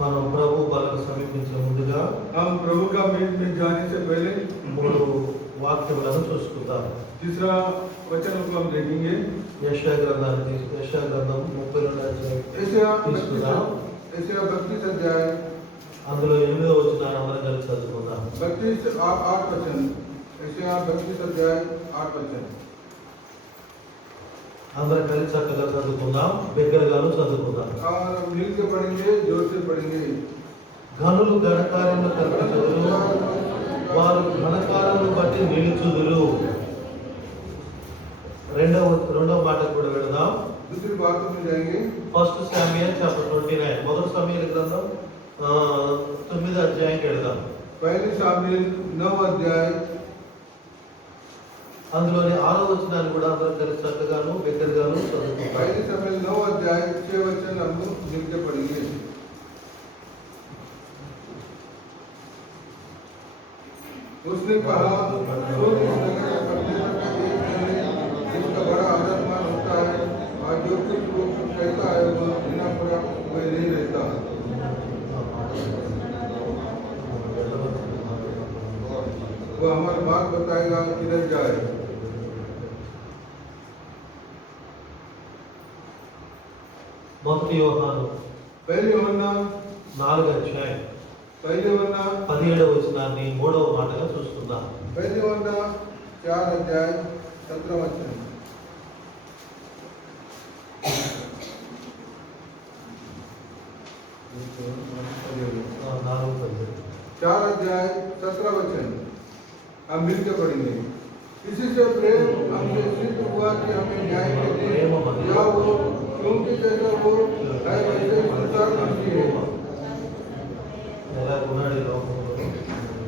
మనం ప్రభు బలకు సమీపించే ముందుగా हम प्रभु का मीट में जाने से पहले మూడు వాక్యములను చూసుకుందాం. तीसरा वचन को हम देखेंगे। యెషయా గ్రంథం 32వ అధ్యాయం తీసుకుందాం. एशिया 32 अध्याय అందులో 8వ వచనాన్ని అందరం కలిసి చదువుకుందాం. 32 8 वचन। एशिया 32 अध्याय 8 वचन అందరం కలిసి చక్కగా చదువుకుందాం, బిగ్గరగాను చదువుకుందాం. और हम मिल के पढ़ेंगे, जोर से पढ़ेंगे। ఘనులు ఘనకార్యములు కల్పించుదురు, వారు ఘనకార్యములను బట్టి నిలుచుదురు. రెండవ మాటకు కూడా వెళదాం. दूसरी बात में जाएंगे। ఫస్ట్ శామ్యూయల్ చాప్టర్ 29, మొదటి సమూయేలు గ్రంథం 9వ అధ్యాయానికి వెళదాం. पहली शामिल 9 अध्याय అందులోని 6వ వచనాన్ని కూడా అందరం కలిసి చక్కగాను బిగ్గరగాను చదువుకుంటాం. पहली शामिल 9 अध्याय 6 वचन हम मिल के पढ़ेंगे। उसने कहा, सुन, इस नगर के परमेश्वर का एक है जिसका बड़ा आदर मान होता है, और जो कुछ वो कहता है वह बिना पूरा कोई नहीं रहता। वह हमारा मार्ग बताएगा किधर जाए। మొదటి యోహాను पहली यूहन्ना 4వ అధ్యాయం पहली यूहन्ना 17వ వచనాన్ని మూడవ మాటగా చూసుకుందాం. पहली यूहन्ना 4 अध्याय 17 वचन। 4 अध्याय 17 वचन हम मिल के पढ़ेंगे। इसी से प्रेम हमसे सिद्ध हुआ कि हमें न्याय के दिन या वो क्योंकि जैसा वो है वैसे संसार मसीह है। ఎలా ఉన్నాడు ఈ లోకంలో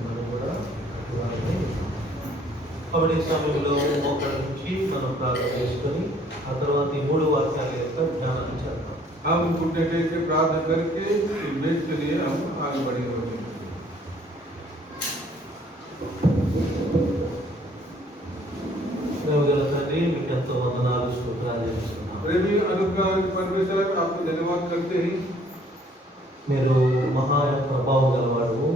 మనం కూడా అలాగే. కాబట్టి ఈ సమయంలో మోకాళ్ళ నుంచి మనం ప్రార్థన చేసుకొని ఆ తర్వాత ఈ మూడు వాక్యాల యొక్క ధ్యానం చేద్దాం. हम घुटने टेक के प्रार्थना करके इस के लिए हम आगे बढ़ेंगे। ప్రేమగల తండ్రి, మీకు ఎంతో వందనాలు, స్తోత్రాలు చెల్లిస్తున్నాం. प्रेमी अनुग्रह परमेश्वर आपको धन्यवाद करते हैं। మీరు మహా ప్రభావం గలవాడు,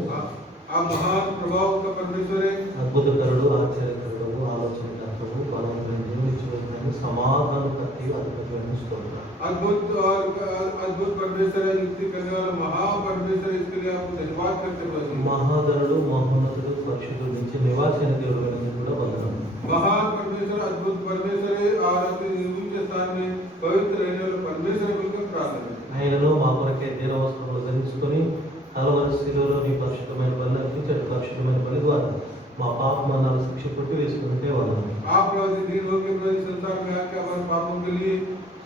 आप महान प्रभाव का परमेश्वर है। అద్భుతకరుడు, ఆశ్చర్యకరుడు, ఆలోచనకర్తవు, బలవంతుడు, జీవించడానికి సమాధానకర్త, అద్భుతమైన స్తోత్రం. अद्भुत और अद्भुत परमेश्वर है, युक्ति करने वाला महान परमेश्वर, इसके लिए आपको धन्यवाद करते हैं। మహాధనుడు, మహోన్నతుడు, పరిశుద్ధుడు, నుంచి నివాసిన దేవుడు కూడా వందనం. महान परमेश्वर, अद्भुत परमेश्वर है और अपने ऊंचे स्थान में पवित्र रहने वाला परमेश्वर मिलकर प्रार्थना करें। ఆయనను మా కొరకే దీనవస్త్రములు ధరించుకొని తలవారి శిలువలో నీ పరిశుద్ధమైన బలి అర్పించాడు. పరిశుద్ధమైన బలి ద్వారా మా పాపమన్నాలు శిక్ష పుట్టి వేసుకుంటే వందనం. आप प्रभु दीन होकर प्रभु संसार में आके हमारे पापों के लिए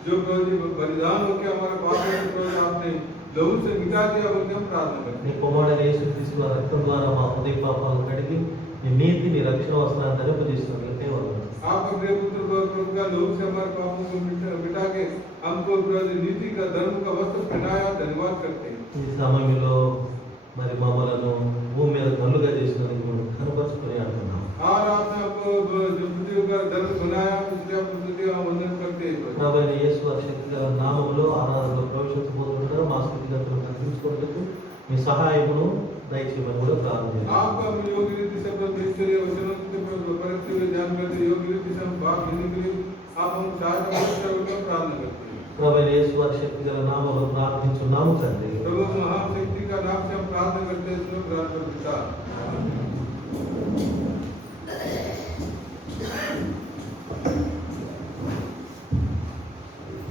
जो प्रभु बलिदान होकर हमारे पापों को प्रभु आपने लहू से मिटा दिया, उनके हम प्रार्थना करते నీ हैं। కుమారుడైన యేసుక్రీస్తు వారి రక్తం ద్వారా మా హృదయ పాపాలను కడిగి నీ నీతి, నీ రక్షణ వస్త్రాన్ని ధరింపజేసినట్లయితే వందనం. आप अपने पुत्र प्रभु का लहू से हमारे पापों को मिटा के हमको प्रभु नीति का धर्म का वस्त्र पहनाया, धन्यवाद करते हैं। ఈ సమయంలో మరి మమ్మలను భూమి మీద కన్నుగా చేసినందుకు మేము కనపరుచుకొని అంటున్నాం. और आपने आपको जो पृथ्वी का धर्म बनाया, इसलिए आप पृथ्वी का वंदन करते हैं। ప్రభువైన యేసు వారి శక్తి గల నామములో ఆరాధనలో ప్రవేశించబోతుండగా మా స్థితిగతులను కల్పించుకోవడానికి మీ సహాయమును దయచేయమని కూడా ప్రార్థన आपका हम योग्य रीति से अपने ईश्वरीय वचनों से परखते हुए ध्यान करते, योग्य रीति से हम भाग लेने के लिए आप हम सहायता करके प्रार्थना करते हैं। ప్రభువైన యేసు వారి శక్తి గల నామములో ప్రార్థించున్నాము తండ్రి. प्रभु महान शक्ति का नाम से हम प्रार्थना करते हैं, इसमें प्रार्थना पिता।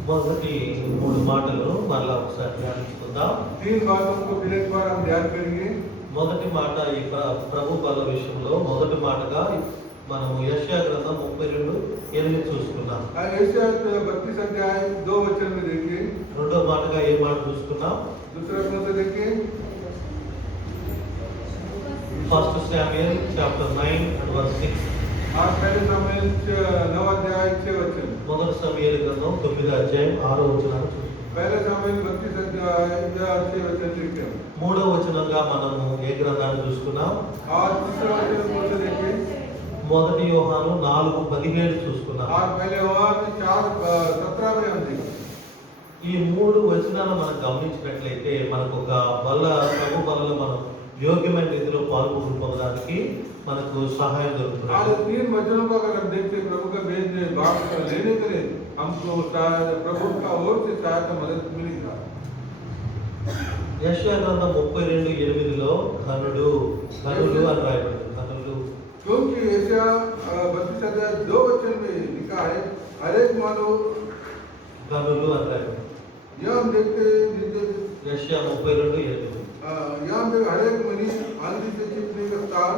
మొదటి మూడు మాటలు మరలా ఒకసారి ధ్యానించుకుందాం. 3 बातों को फिर एक बार हम ध्यान करेंगे। మొదటి మాట ఈ ప్రభు బల విషయంలో మొదటి మాటగా మనము యెషయా గ్రంథం 32:8 చూసుకున్నాం. एशिया 32 अध्याय 2 वचन में देखिए। రెండో మాటగా ఏ మాట చూసుకున్నాం? दूसरा कौन सा देखिए? First Samuel chapter 9:6. आज पहले शामिल 9 अध्याय 6 वचन। మొదటి సమూయేలు గ్రంథం 9వ అధ్యాయం 6వ వచనాన్ని చూసుకున్నాం. पहले शामिल 32 अध्याय 6 वचन देखते हैं। మూడవ వచనంగా మనము ఏ గ్రంథాన్ని చూసుకున్నాం? और तीसरा वचन कौन सा देखिए? మొదటి యోహాను 4:17 చూసుకున్నాం. और पहले యోహాను 4:17 में हम देखें। ఈ మూడు వచనాలు మనం గమనించినట్లయితే మనకు ఒక ప్రభు బలలో మనం యోగ్యమైన రీతిలో పాల్గొని పొందడానికి మనకు సహాయం దొరుకుతుంది. आज 3 वचनों को अगर हम देखते हैं प्रभु का भेज बात लेने के लिए हमको प्रभु का ओर से सहायता मदद मिलेगा। యెషయా గ్రంథం 32:8లో ఘనుడు అని రాయబడింది. ఘనుడు क्योंकि यशायाह 32:2 वचन में लिखा है हर एक मानव ఘనులు అని రాయబడింది. यह हम देखते हैं యెషయా 32:8 यहाँ पे हर एक मनुष्य आंधी से छिपने का स्थान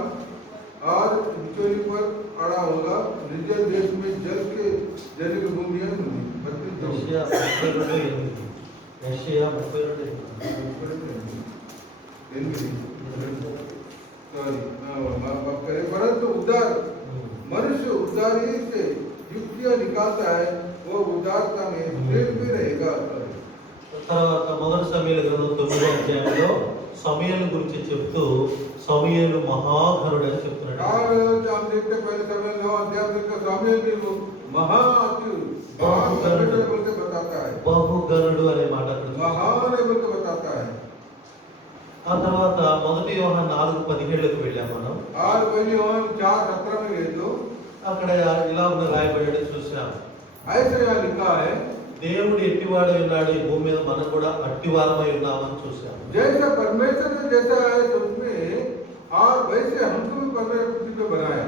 और बिचौली पर अड़ा होगा। निर्जल देश में जल के जल की भूमियां होंगी। యెషయా 32:8 యెషయా 32:8 परंतु उदार मनुष्य उदारी से युक्तियां निकालता है वो उदारता में स्थिर भी रहेगा। తర్వాత మొదటి సమూయేలు గ్రంథం 9వ అధ్యాయంలో సమూయేలు గురించి చెప్తూ సమూయేలు మహాఘనుడు అని చెప్తున్నాడు. और हम देखते पहले समय 9 अध्याय में सामुएल भी महाअति बोल के बताता है। బహుఘనుడు అనే మాట అక్కడ చూస్తాం. महान बोल के बताता है। ఆ తర్వాత మొదటి యోహాను 4:17కి వెళ్ళాం మనం. और पहले యోహాను 4:17 में गए तो అక్కడ ఇలా ఉన్న రాయబడి చూసాం. ऐसे यहाँ लिखा है దేవుడు ఎట్టివాడై ఉన్నాడు, ఈ భూమి మీద మనం కూడా అట్టివారమై ఉన్నామని చూసాం. जैसा परमेश्वर ने जैसा है उसमें और वैसे हमको भी परमेश्वर पृथ्वी पे बनाया।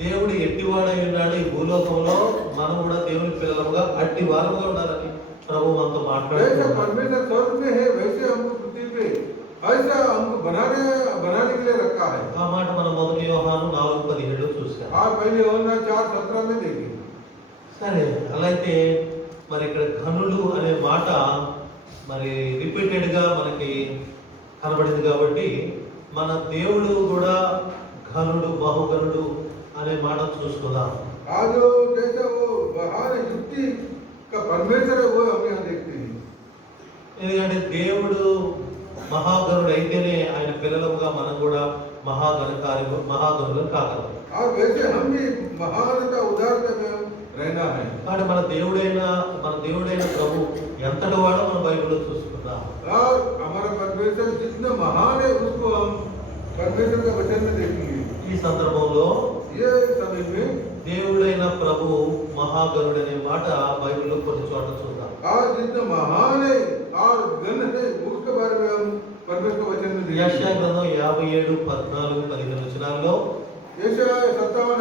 దేవుడు ఎట్టివాడై ఉన్నాడు, ఈ భూలోకంలో మనం కూడా దేవుని పిల్లలుగా అట్టివారముగా ఉండాలని ప్రభు మనతో जैसा మాట్లాడుతున్నాడు. परमेश्वर स्वर्ग में है वैसे हमको पृथ्वी पे ऐसा हमको बनाने के लिए रखा है। ఆ మాట మనం మొదటి యోహాను 4:17లో చూసాం. और पहले యోహాను 4:17 में देखें। సరే, అలా అయితే మరి ఇక్కడ ఘనుడు అనే మాట మరి రిపీటెడ్ గా మనకి కనబడింది కాబట్టి మన దేవుడు కూడా ఘనుడు బహుఘనుడు అనే మాట చూసుకుందాం. आज जैसा वो महान युक्ति का परमेश्वर है वो हम यहाँ देखते हैं। ఎందుకంటే దేవుడు మహాగణుడు అయితేనే ఆయన పిల్లలుగా మనం కూడా మహాగణులు కాగలం. और वैसे हम भी महानता उदारता में हम रहना है। కాబట్టి మన దేవుడైన ప్రభు ఎంతటి వాడో మనం బైబిల్లో చూసుకుందాం. और हमारा परमेश्वर जितना महान है उसको हम परमेश्वर का वचन में देखेंगे। ఈ సందర్భంలో ये समय में దేవుడైన ప్రభు మహాగణుడు అనే మాట బైబిల్లో కొన్ని చోట్ల చూద్దాం. और जितना महान है और गण है उसके बारे में हम परमेश्वर के वचन में యెషయా देखेंगे। గ్రంథం 57:14-15 వచనాల్లో यशायाह 57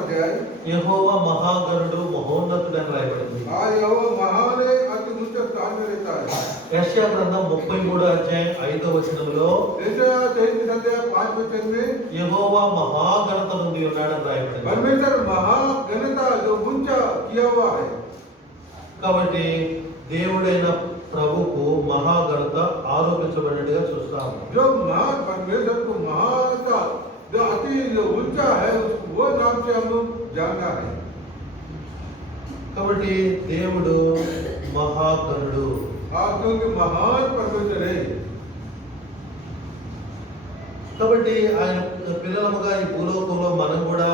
अध्याय యెహోవా మహాగణుడు మహోన్నతుడు అని రాయబడింది. आज यहोवा महान है अति उच्च स्थान में रहता है। యెషయా గ్రంథం 33:5 వచనంలో यशायाह 33 अध्याय 5 वचन में యెహోవా మహాగణత నుండి ఉన్నాడని రాయబడింది. परमेश्वर महागणता जो ऊंचा किया हुआ है। కాబట్టి దేవుడైన ప్రభుకు మహాగణత ఆరోపించబడినట్టుగా చూస్తాం. जो महान परमेश्वर को महानता जो अति जो ऊंचा है वो नाम से हम लोग जानना है। కాబట్టి దేవుడు మహాగణుడు. आप क्योंकि महान परमेश्वर है। కాబట్టి ఆయన పిల్లలముగా ఈ భూలోకంలో మనం కూడా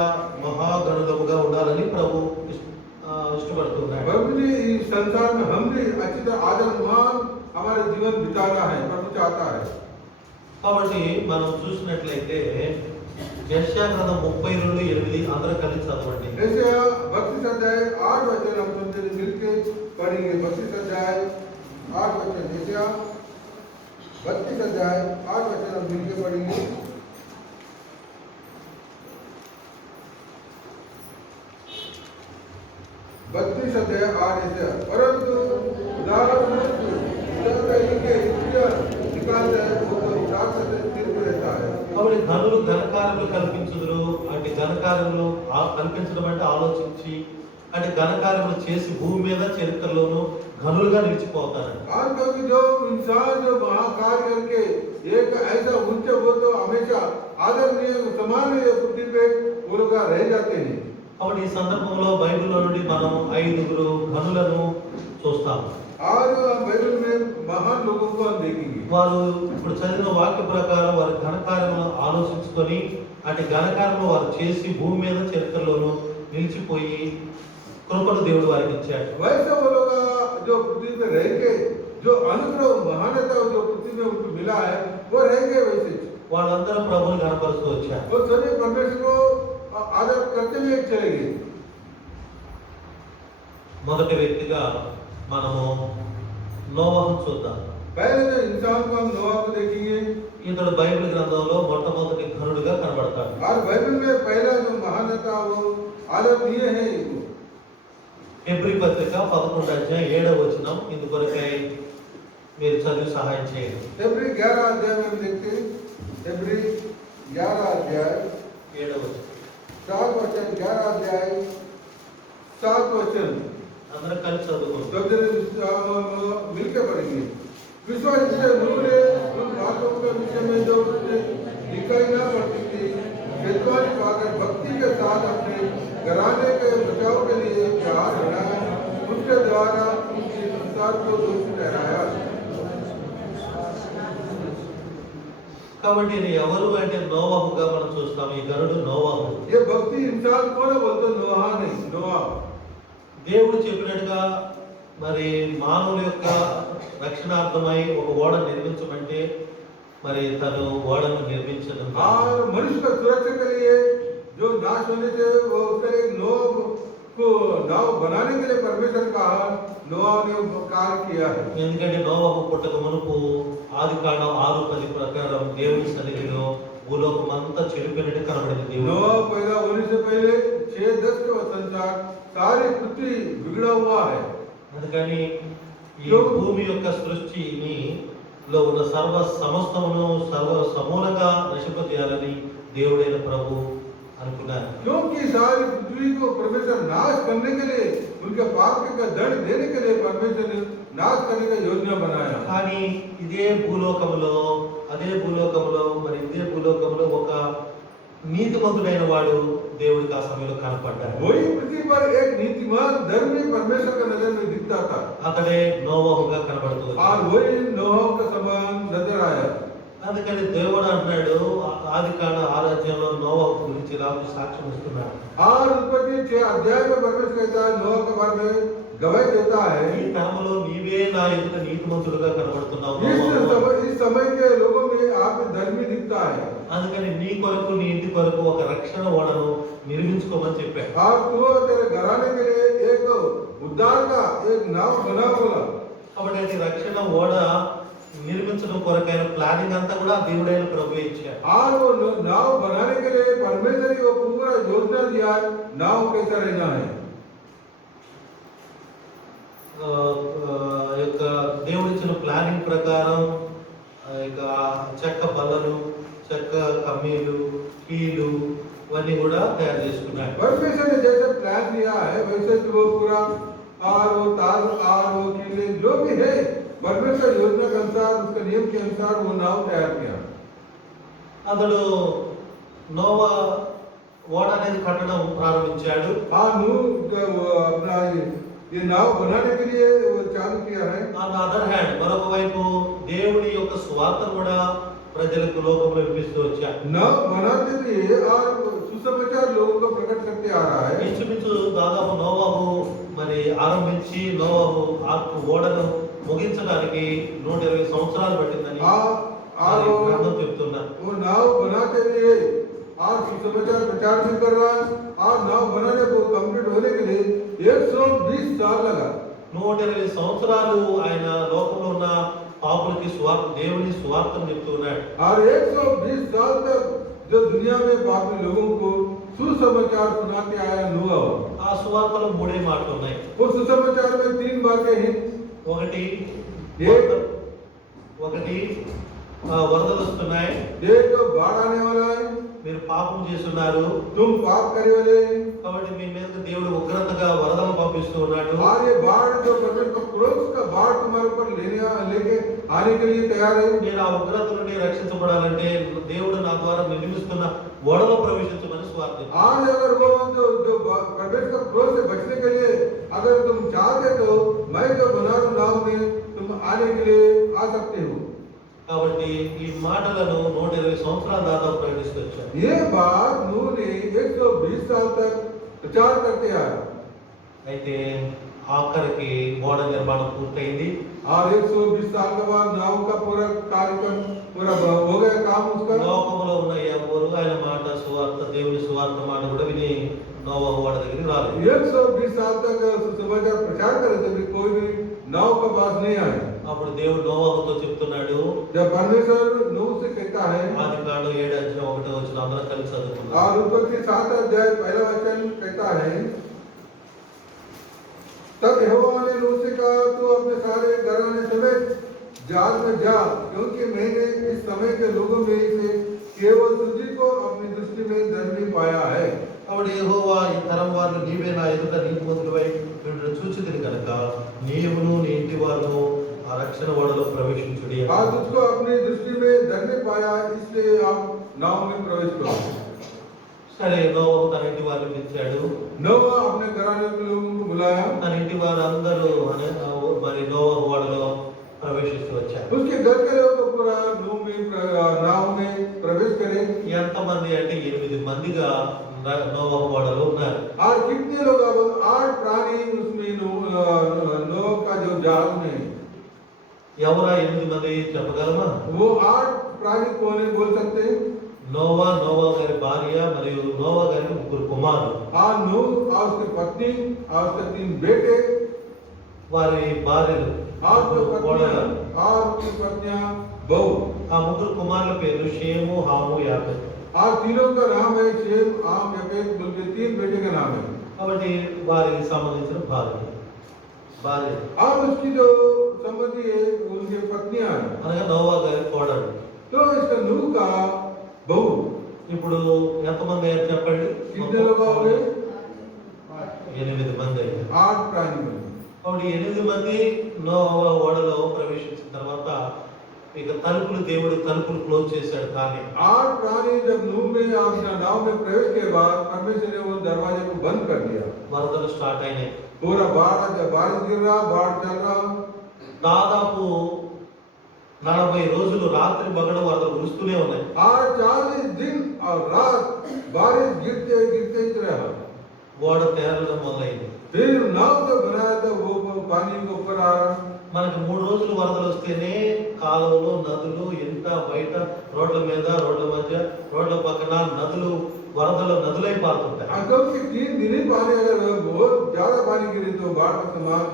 మహాగణులముగా ఉండాలని ప్రభు ఇష్టపడుతున్నాడు. प्रभु जी इस संसार में हम भी अच्छी तरह आदर मान हमारे जीवन बिताना है प्रभु चाहता है। కాబట్టి మనం చూసినట్లయితే యెషయా గ్రంథం 32:8 అందరూ కలిసి చదవండి. यशायाह 32 अध्याय 8 वचन हम सुनते मिलके पढ़ेंगे। 32 अध्याय 8 वचन यशायाह 32 अध्याय 8 वचन हम मिलके पढ़ेंगे। 32 अध्याय 8 यशायाह परंतु उदाहरण निकालता है वो तो उदार से स्थिर रहता है। కాబట్టి ఘనులు ఘనకార్యములు కల్పించుదురు. అంటే ఘనకార్యములు కల్పించడం అంటే ఆలోచించి అంటే ఘనకార్యములు చేసి భూమి మీద చరిత్రలోను ఘనులుగా నిలిచిపోతారు. और क्योंकि जो इंसान जो महाकार्य करके एक ऐसा ऊंचे वो तो हमेशा आदरणीय सम्माननीय पृथ्वी पे वो लोग रह जाते हैं। కాబట్టి ఈ సందర్భంలో బైబిల్లో నుండి మనం 5 ఘనులను చూస్తాం. और बाइबल में महान लोगों को हम देखेंगे। వారు ఇప్పుడు చదివిన వాక్య ప్రకారం వారి ఘనకార్యములను ఆలోచించుకొని అటు ఘనకార్యములు వారు చేసి భూమి మీద చరిత్రలోను నిలిచిపోయి కృపను దేవుడు వారికి ఇచ్చాడు. वैसे वो लोग जो पृथ्वी पे रह के जो अनुग्रह महानता जो पृथ्वी में उनको मिला है वो रहेंगे वैसे। వాళ్ళందరూ ప్రభువుని కనపరుస్తూ వచ్చారు. वो सभी परमेश्वर को आदर करते हुए चलेंगे। మొదటి వ్యక్తిగా మనము నోవాహును చూద్దాం. पहले जो इंसान को हम नोआ को देखेंगे। ఇతడు బైబిల్ గ్రంథంలో మొట్టమొదటి ఘనుడిగా కనబడతాడు. और बाइबल में पहला जो महानता वो आदरणीय है। హెబ్రీ పత్రిక 11వ అధ్యాయం 7వ వచనం ఇందు కొరకై మీరు చదివి సహాయం చేయండి. हेब्री 11 अध्याय में देखते हैं। हेब्री 11 अध्याय 7వ వచనం 7 वचन 11 अध्याय 7 वचन అందరం కలిసి చదువుకుందాం. तो मिलकर पढ़ेंगे। विश्वास से नूह ने उन बातों के विषय में जो उसने दिखाई ना पड़ती थी विद्वान पाकर भक्ति के साथ अपने घराने के बचाव के लिए प्यार बढ़ाया। उसके द्वारा उनके संसार को दोषी ठहराया। కాబట్టి ఇది ఎవరు అంటే నోవాహుగా మనం చూస్తాం. ఈ గరుడు నోవాహు. ये भक्ति इंसान कौन है बोलते नोहा नहीं, नोहा। దేవుడు చెప్పినట్టుగా మరి మానవుల యొక్క రక్షణార్థమై ఒక ఓడ నిర్మించమంటే మరి తను ఓడను నిర్మించడం और मनुष्य का सुरक्षा के लिए जो नाश होने से वो उसका एक नोह को नाव बनाने के लिए परमेश्वर कहा नोहा ने कार्य किया है। ఎందుకంటే నోవాహు పుట్టక మునుపు ఆదికాండం 6:10 ప్రకారం దేవుని సన్నిధిలో భూలోకం అంతా చెడిపోయినట్టు కనబడింది. దేవుడు नोहा पैदा होने से पहले 6-10 के संसार सारी पृथ्वी बिगड़ा हुआ है। అందుకని ఈ భూమి యొక్క సృష్టిని లో ఉన్న సర్వ సమస్తమును సర్వ సమూలంగా నశింపజేయాలని దేవుడైన ప్రభు అనుకున్నారు. क्योंकि सारी पृथ्वी को परमेश्वर नाश करने के लिए उनके पाप का दंड देने के लिए परमेश्वर ने नाश करने का योजना बनाया। కానీ ఇదే భూలోకములో మరి ఇదే భూలోకములో ఒక నీతిమంతుడైన వాడు దేవుడికి ఆ సమయంలో కనపడ్డాడు. वही पृथ्वी पर एक नीतिमान धर्मी परमेश्वर का नजर में दिखता था। అతడే నోవాహుగా కనబడుతుంది. और वही नोह का समान नजर आया। అందుకని దేవుడు అంటున్నాడు ఆదికాండ 6 అధ్యాయంలో నోవాహు గురించి ఇలాంటి సాక్ష్యం ఇస్తున్నాడు. और उत्पत्ति 6 अध्याय में परमेश्वर कहता है नोह के बारे में गवाही देता है। ఈ తరములో నీవే నా ఎదుట నీతిమంతుడుగా కనబడుతున్నావు నోవాహు. इस समय के लोगों में आप धर्मी दिखता है। అందుకని నీ కొరకు నీ ఇంటి కొరకు ఒక రక్షణ ఓడను నిర్మించుకోమని చెప్పాడు. और तू तेरे घराने के लिए एक उद्धार का एक नाव बना होगा। కాబట్టి రక్షణ ఓడ నిర్మించడం కొరకైన ప్లానింగ్ అంతా కూడా దేవుడైన ప్రభు ఇచ్చాడు. और वो नाव बनाने के लिए परमेश्वर ने वो पूरा योजना दिया है नाव कैसा रहना है। యొక్క దేవుడిచ్చిన ప్లానింగ్ ప్రకారం ఇక చెక్క బల్లలు చెక్క కమ్మీలు కీలు ఇవన్నీ కూడా తయారు చేసుకున్నాడు. परमेश्वर ने जैसे प्लान दिया है वैसे वो पूरा और वो तार और वो कीले जो भी है परमेश्वर योजना के अनुसार उसके नियम के अनुसार वो नाव तैयार किया। అతడు నోవా ఓడ అనేది కట్టడం ప్రారంభించాడు. हाँ नूह वो अपना ये नाव बनाने के लिए वो चालू किया है। ఆన్ అదర్ హ్యాండ్ మరొక వైపు దేవుడి యొక్క స్వార్థను కూడా ప్రజలకు లోకంలో వినిపిస్తూ వచ్చాడు. नाव बनाते हुए और सुसमाचार लोगों को प्रकट करते आ रहा है। ఇంచుమించు దాదాపు నోవాహు మరి ఆరంభించి నోవాహు ఆర్కు ఓడను ముగించడానికి 120 సంవత్సరాలు పట్టిందని గ్రంథం చెప్తున్నారు. वो नाव बनाते हुए और सुसमाचार प्रचार भी कर रहा है और नाव बनाने को कंप्लीट होने के लिए 120 साल लगा। 120 సంవత్సరాలు ఆయన లోకంలో ఉన్న పాపులకి దేవుని స్వార్థను చెప్తూ ఉన్నాడు. और 120 साल तक जो दुनिया में पापी लोगों को सुसमाचार सुनाते आया नूह। ఆ సువార్తలో మూడే మాటలు ఉన్నాయి. वो सुसमाचार में 3 बातें हैं। ఒకటి వరదలు వస్తున్నాయి, एक बाढ़ आने वाला है, మీరు పాపం చేస్తున్నారు तुम पाप करे वाले हैं। కాబట్టి మీ మీద దేవుడు ఉగ్రతగా వరదలు పంపిస్తూ ఉన్నాడు. और ये बाढ़ जो परमेश्वर का क्रोध का बाढ़ तुम्हारे ऊपर लेके आने के लिए तैयार है। మీరు ఆ ఉగ్రత నుండి రక్షించబడాలంటే దేవుడు నా ద్వారా నిర్మిస్తున్న ఓడలో ప్రవేశించమని స్వార్థం. आज अगर वो जो परमेश्वर का क्रोध से बचने के लिए अगर तुम चाहते तो मैं जो बना रहा हूं नाव में तुम तुम आने के लिए आ सकते हो। కాబట్టి ఈ మాటలను 120 సంవత్సరాల దాదాపు ప్రకటిస్తూ వచ్చారు. ये बात नूह ने 120 साल तक प्रचार करते आया అయితే ఆఖరికి ఓడ నిర్మాణం పూర్తయింది. और 120 साल के बाद नाव का पूरा कार्यक्रम पूरा हो गया काम उसका। లోకములో ఉన్న ఎవరు ఆయన మాట సువార్త దేవుని సువార్త మాట కూడా విని నోవహు ఓడ దగ్గరికి రాలేదు. 120 साल तक समाचार प्रचार करे थे भी कोई भी नाव के पास नहीं आए। అప్పుడు దేవుడు నోవహుతో చెప్తున్నాడు, जब परमेश्वर नूह से कहता है ఆదికాండం 7:1 అందరం కలిసి చదువుకుందాం. और उत्पत्ति 7 अध्याय पहला वचन कहता है, तब यहोवा ने नूह से कहा, तू अपने सारे घराने समेत जाल में जा, क्योंकि मैंने इस समय के लोगों में से केवल तुझी को अपनी दृष्टि में धर्मी पाया है। అప్పుడు యెహోవా ఈ తరం వారు నీవే నా ఎదుట నీతిమంతులవై ఉండుట చూచితిని కనుక నీవును నీ ఇంటి వారు ఆ రక్షణ ఓడలో ప్రవేశించుడి. आज तुझको अपनी दृष्टि में धर्मी पाया, इसलिए आप नाव में प्रवेश करो। సరే నోవహు తన ఇంటి వారిని పిలిచాడు. नोवा अपने घराने के लोगों को बुलाया। తన ఇంటి వారందరూ మరి నోవహు ఓడలో ప్రవేశిస్తూ వచ్చారు. उसके घर के लोग पूरा नाव में प्रवेश करे। ఎంతమంది అంటే 8 మందిగా నోవహు ఓడలో ఉన్నారు. और कितने लोग? अब 8 प्राणी उसमें नोह का जो जहाज में। ఎవరా 8 మంది చెప్పగలమా? वो 8 प्राणी कौन है बोल सकते हैं? నోవా, నోవా గారి భార్య మరియు నోవా గారికి 3 కుమారులు. और नूह और उसकी पत्नी और उसके 3 बेटे వారి భార్యలు और उसकी కోడలు. पत्नियां और उसकी पत्नियां बहू। ఆ 3 కుమారుల పేర్లు షేము, హాము, యాపెతు. और तीनों का नाम है शेम, आम, यपेत, बल्कि 3 बेटे का नाम है। కాబట్టి వారికి సంబంధించిన భార్య और उसकी जो संबंधी है उनकी पत्नियां हैं। అనగా నోవా గారి కోడలు. तो इसका नूह का बहू। ఇప్పుడు ఎంతమంది అయ్యారు చెప్పండి? कितने लोग हो गए? 8 మంది అయ్యారు. 8 प्राणी बने। కాబట్టి 8 మంది నోవా ఓడలో ప్రవేశించిన తర్వాత ఇక దేవుడు తలుపులు క్లోజ్ చేశాడు. కానీ 8 प्राणी जब नूह में अपना नाव में प्रवेश के बाद परमेश्वर ने वो दरवाजे को बंद कर दिया। వరదలు స్టార్ట్ అయినాయి. पूरा बारिश गिर रहा, बाढ़ चल रहा। దాదాపు 40 రోజులు రాత్రి పగలు వరదలు కురుస్తూనే ఉన్నాయి. और 40 दिन और रात बारिश गिरते गिरते ही रहा। ఓడ తేరడం మొదలైంది. फिर नाव जो बनाया था वो पानी के ऊपर आ रहा। మనకి 3 రోజులు వరదలు వస్తేనే కాలువలు, నదులు, ఎంత బయట రోడ్ల మీద, రోడ్ల మధ్య, రోడ్ల పక్కన నదులు వరదలు నదులై పారుతుంటాయి. क्योंकि 3 दिन ही पानी, अगर बहुत ज्यादा पानी गिरे तो बाढ़ का समान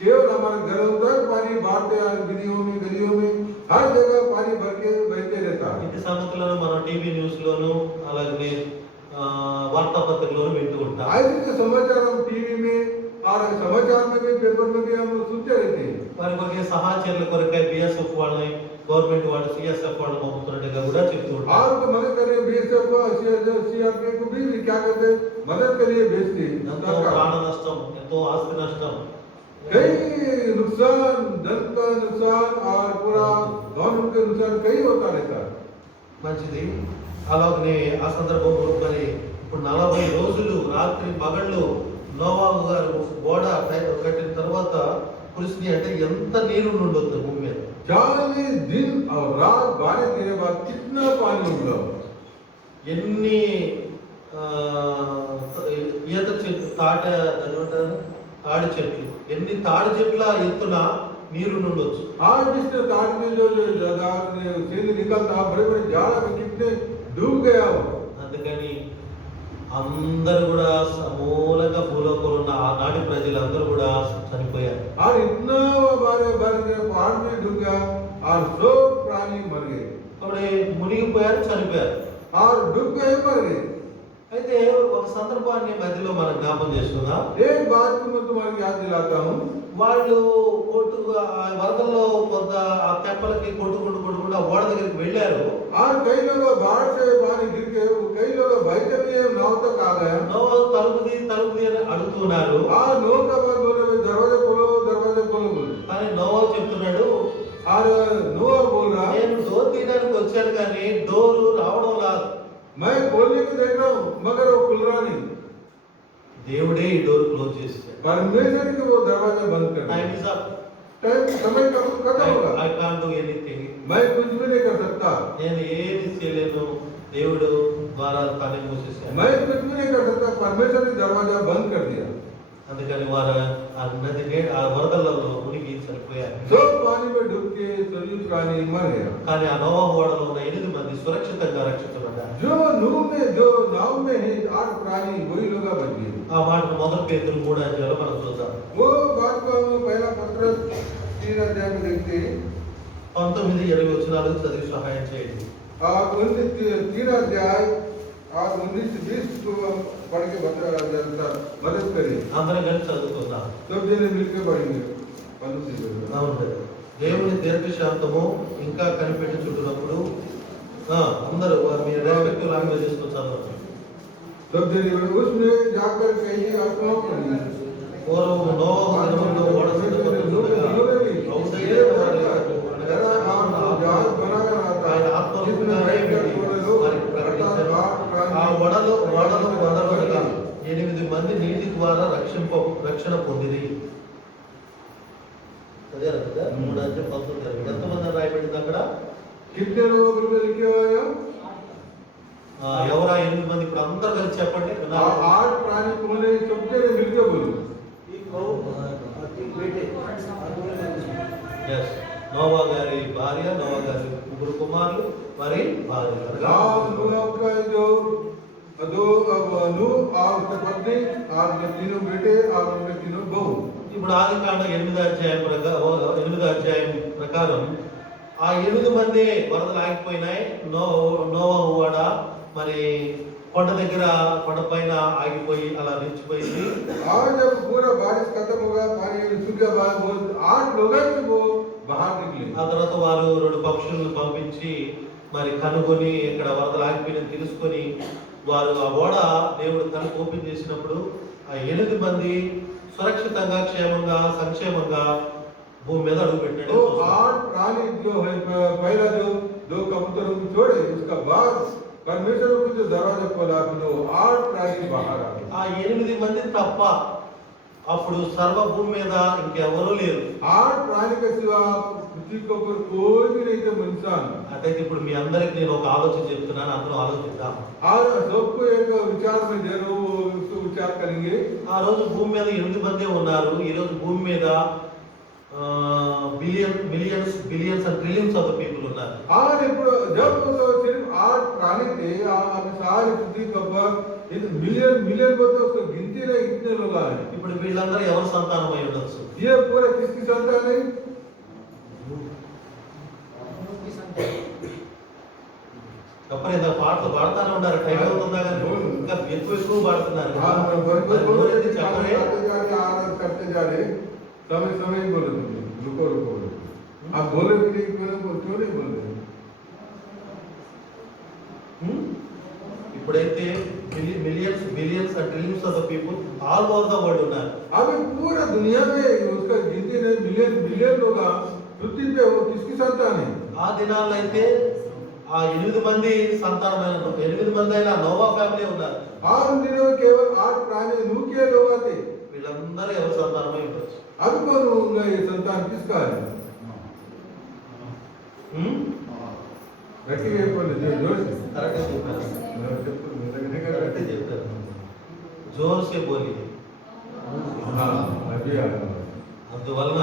केवल हमारे घरों तक पानी बाढ़ के गलियों में हर जगह पानी भर के बहते रहता है। ఇంటి సంగతులను మనం టీవీ న్యూస్ లోను అలాగే వార్తాపత్రికలోను వింటూ ఉంటాం. ऐसे के समाचार हम टीवी में और समाचार में भी, पेपर में भी हम सुनते रहते हैं। మరి కొన్ని సహాచర్యల కొరకై బిఎస్ఎఫ్ వాళ్ళని, గవర్నమెంట్ వాళ్ళు సిఎస్ఎఫ్ వాళ్ళని పంపుతున్నట్టుగా కూడా చెప్తూ ఉంటారు. और तो मदद करने बीएसएफ को, सीआरपीएफ को भी क्या करते हैं, मदद के लिए भेजते हैं। ఎంతో ప్రాణ నష్టం, ఎంతో ఆస్తి నష్టం, कई नुकसान, धन का नुकसान और पूरा गवर्नमेंट का नुकसान कई होता रहता है। మంచిది. అలాగనే ఆ సందర్భంలో మరి ఇప్పుడు 40 రోజులు రాత్రి పగళ్ళు నోవాహు గారు ఓడ కట్టిన తర్వాత కురిసింది అంటే ఎంత నీరు ఉండొచ్చు భూమి మీద. 40 दिन और रात बारिश गिरने बाद कितना पानी उगला। ఎన్ని ఈత చెట్లు, తాడి చెట్లు, ఎన్ని తాడి చెట్ల ఎత్తున నీరు ఉండొచ్చు. आज जिसने ताड़ में जो सेंध निकलता, बड़े बड़े झाड़ में कितने डूब गया वो। అందుకని అందరూ కూడా సమూలంగా భూలోకంలో ఉన్న ఆనాటి ప్రజలందరూ కూడా చనిపోయారు. और इतना बारिश पहाड़ में डूब गया और सब प्राणी मर गए। అప్పుడే మునిగిపోయారు, చనిపోయారు. और डूब गए, मर गए। అయితే ఒక సందర్భాన్ని మధ్యలో మనం జ్ఞాపం చేసుకుందాం. एक बात को मैं तुम्हारी याद दिलाता हूँ। వాళ్ళు వరదల్లో కొంత ఆ తెప్పలకి కొట్టుకుంటూ ఓడ దగ్గరికి వెళ్ళారు. और कई लोग बाढ़ से पानी गिर के कई लोग बहते हुए नाव तक आ गए। నోవహు తలుపుది అని అడుగుతున్నారు. और नोह का बात बोले, दरवाजा खोलो बोले। కానీ నోవహు చెప్తున్నాడు, और नोह बोल रहा, నేను డోర్ తీయడానికి వచ్చాను కానీ డోరు రావడం లేదు. मैं खोलने को देख रहा हूँ मगर वो खुल रहा नहीं। దేవుడే ఈ డోర్ క్లోజ్ చేశాడు. परमेश्वर के वो दरवाजा बंद कर టైం दिया। Is up. टाइम समय का खत्म होगा। I can't do anything. मैं कुछ भी नहीं कर सकता, నేను ఏది చేయలేను, దేవుడు ద్వారాలు తానే మూసేశాడు. मैं कुछ भी नहीं कर सकता, परमेश्वर ने दरवाजा बंद कर दिया। అందుకని వారు ఆ ఆ వరదలలో మునిగి చనిపోయారు. सब पानी में डूब के सभी प्राणी मर गया। కానీ ఆ నోవహు ఓడలో ఉన్న 8 మంది సురక్షితంగా రక్షించబడ్డారు. जो नाव में है 8 प्राणी वही लोग बच गए। ఆ మాట మొదటి పేతురు 3 అధ్యాయంలో మనం చూద్దాం. वो बात को हम पहला पत्रस 3 अध्याय में देखते हैं। 19-20 వచనాలు చదివి సహాయం చేయండి. आप 3 अध्याय आप 19-20 को पढ़ के मदद करिए। అందరం కలిసి చదువుకుందాం. सब जने मिलकर पढ़ेंगे। అవును. దేవుని దీర్ఘశాంతము ఇంకా కనిపెట్టి చుట్టునప్పుడు అందరూ మీ రెస్పెక్టివ్ లాంగ్వేజెస్ తో చదవండి. सब जने उसमें जाकर कहीं आत्मा पढ़िए। పూర్వం నోవహు దినములలో ఓడ సిద్ధపరచుచుండగా ఔదయ్య వారి ఆయన ఆత్మరూపంగానే వెళ్ళి వారికి ప్రకటించారు. ఆ ఓడలో మొదలుగా 8 మంది నీటి ద్వారా రక్షణ పొందిరి. అదే కదా 3:19 ఎంతమంది రాయబడింది అక్కడ? कितने लोग लिखे हुए हैं? ఎవరా 8 మంది? ఇప్పుడు అందరూ కలిసి చెప్పండి. 8 प्राणी कौन है? सब जने मिलकर बोलो। yes, నోవా గారి భార్య, నోవా గారి 3 కుమారులు, వారి భార్యలు. नूह का जो नूह और उसके पत्नी और उसके तीनों बेटे और उनके तीनों बहू। ఇప్పుడు ఆదికాండం 8వ అధ్యాయం ప్రకారం ఆ 8 మంది వరదలు ఆగిపోయినాయి. నోవహు ఓడ మరి కొండ దగ్గర కొండ పైన ఆగిపోయి అలా నిలిచిపోయింది. और जब पूरा बारिश खत्म होगा, पानी सूख गया, बाद वो 8 लोग हैं वो बाहर निकले। ఆ తర్వాత వారు 2 పక్షులను పంపించి మరి కనుగొని ఇక్కడ వరదలు ఆగిపోయినని తెలుసుకొని వారు ఆ ఓడ దేవుడు కనుక ఓపెన్ చేసినప్పుడు ఆ 8 మంది సురక్షితంగా, క్షేమంగా, సంక్షేమంగా భూమి మీద అడుగు పెట్టాడు. 8 प्राणी जो है, पहला जो 2 कबूतरों को छोड़े, उसका बाद परमेश्वर ने जो दरवाजा खोला, फिर 8 प्राणी बाहर आ गए। ఆ 8 మంది తప్ప అప్పుడు సర్వ భూమి మీద ఇంకెవరూ లేరు. 8 प्राणी के सिवा पृथ्वी के ऊपर कोई भी नहीं था इंसान। అంటే ఇప్పుడు మీ అందరికి నేను ఒక ఆలోచన చెప్తున్నాను, అందరూ ఆలోచిద్దాం. और सबको एक विचार में दे रहा हूं, उसको विचार करेंगे। ఆ రోజు భూమి మీద 8 మందే ఉన్నారు. ఈ రోజు భూమి మీద billions and trillions of the people ఉన్నారు. और जब तो सिर्फ 8 प्राणी थे, अब सारी पृथ्वी के ऊपर मिलियन को तो उसको गिनती नहीं, इतने लोग आए। ఇప్పుడు వీళ్ళందరూ ఎవరి సంతానం అయి ఉండొచ్చు? ये पूरा किसकी संतान है? అప్పుడు ఇంత పాటలు పాడుతూనే ఉన్నారు. టైం అవుతుందా కానీ ఇంకా ఎక్కువ పాడుతున్నారు. చెప్పండి. करते जा रहे, समय बोलो, रुको आप बोले भी नहीं, क्यों नहीं बोल रहे? ఇప్పుడైతే billions and trillions of the people all over the world ఉన్నారు. अभी पूरा दुनिया में उसका गिनती नहीं, मिलियन लोग पृथ्वी पे, वो किसकी संतान है? ఆ దినాల్లో అయితే ఆ 8 మంది సంతానమైన 8 మంది అయినా నోవా ఫ్యామిలీ ఉన్నారు. और उन दिनों में केवल 8 प्राणी नूह के लोग थे। వీళ్ళందరూ ఎవరి సంతానమై ఉండొచ్చు? अब कौन होगा ये संतान, किसका है? गट्टी बोले, जोर से। కరెక్ట్ చెప్తారు. జోర్ సే బోలి. అందువలన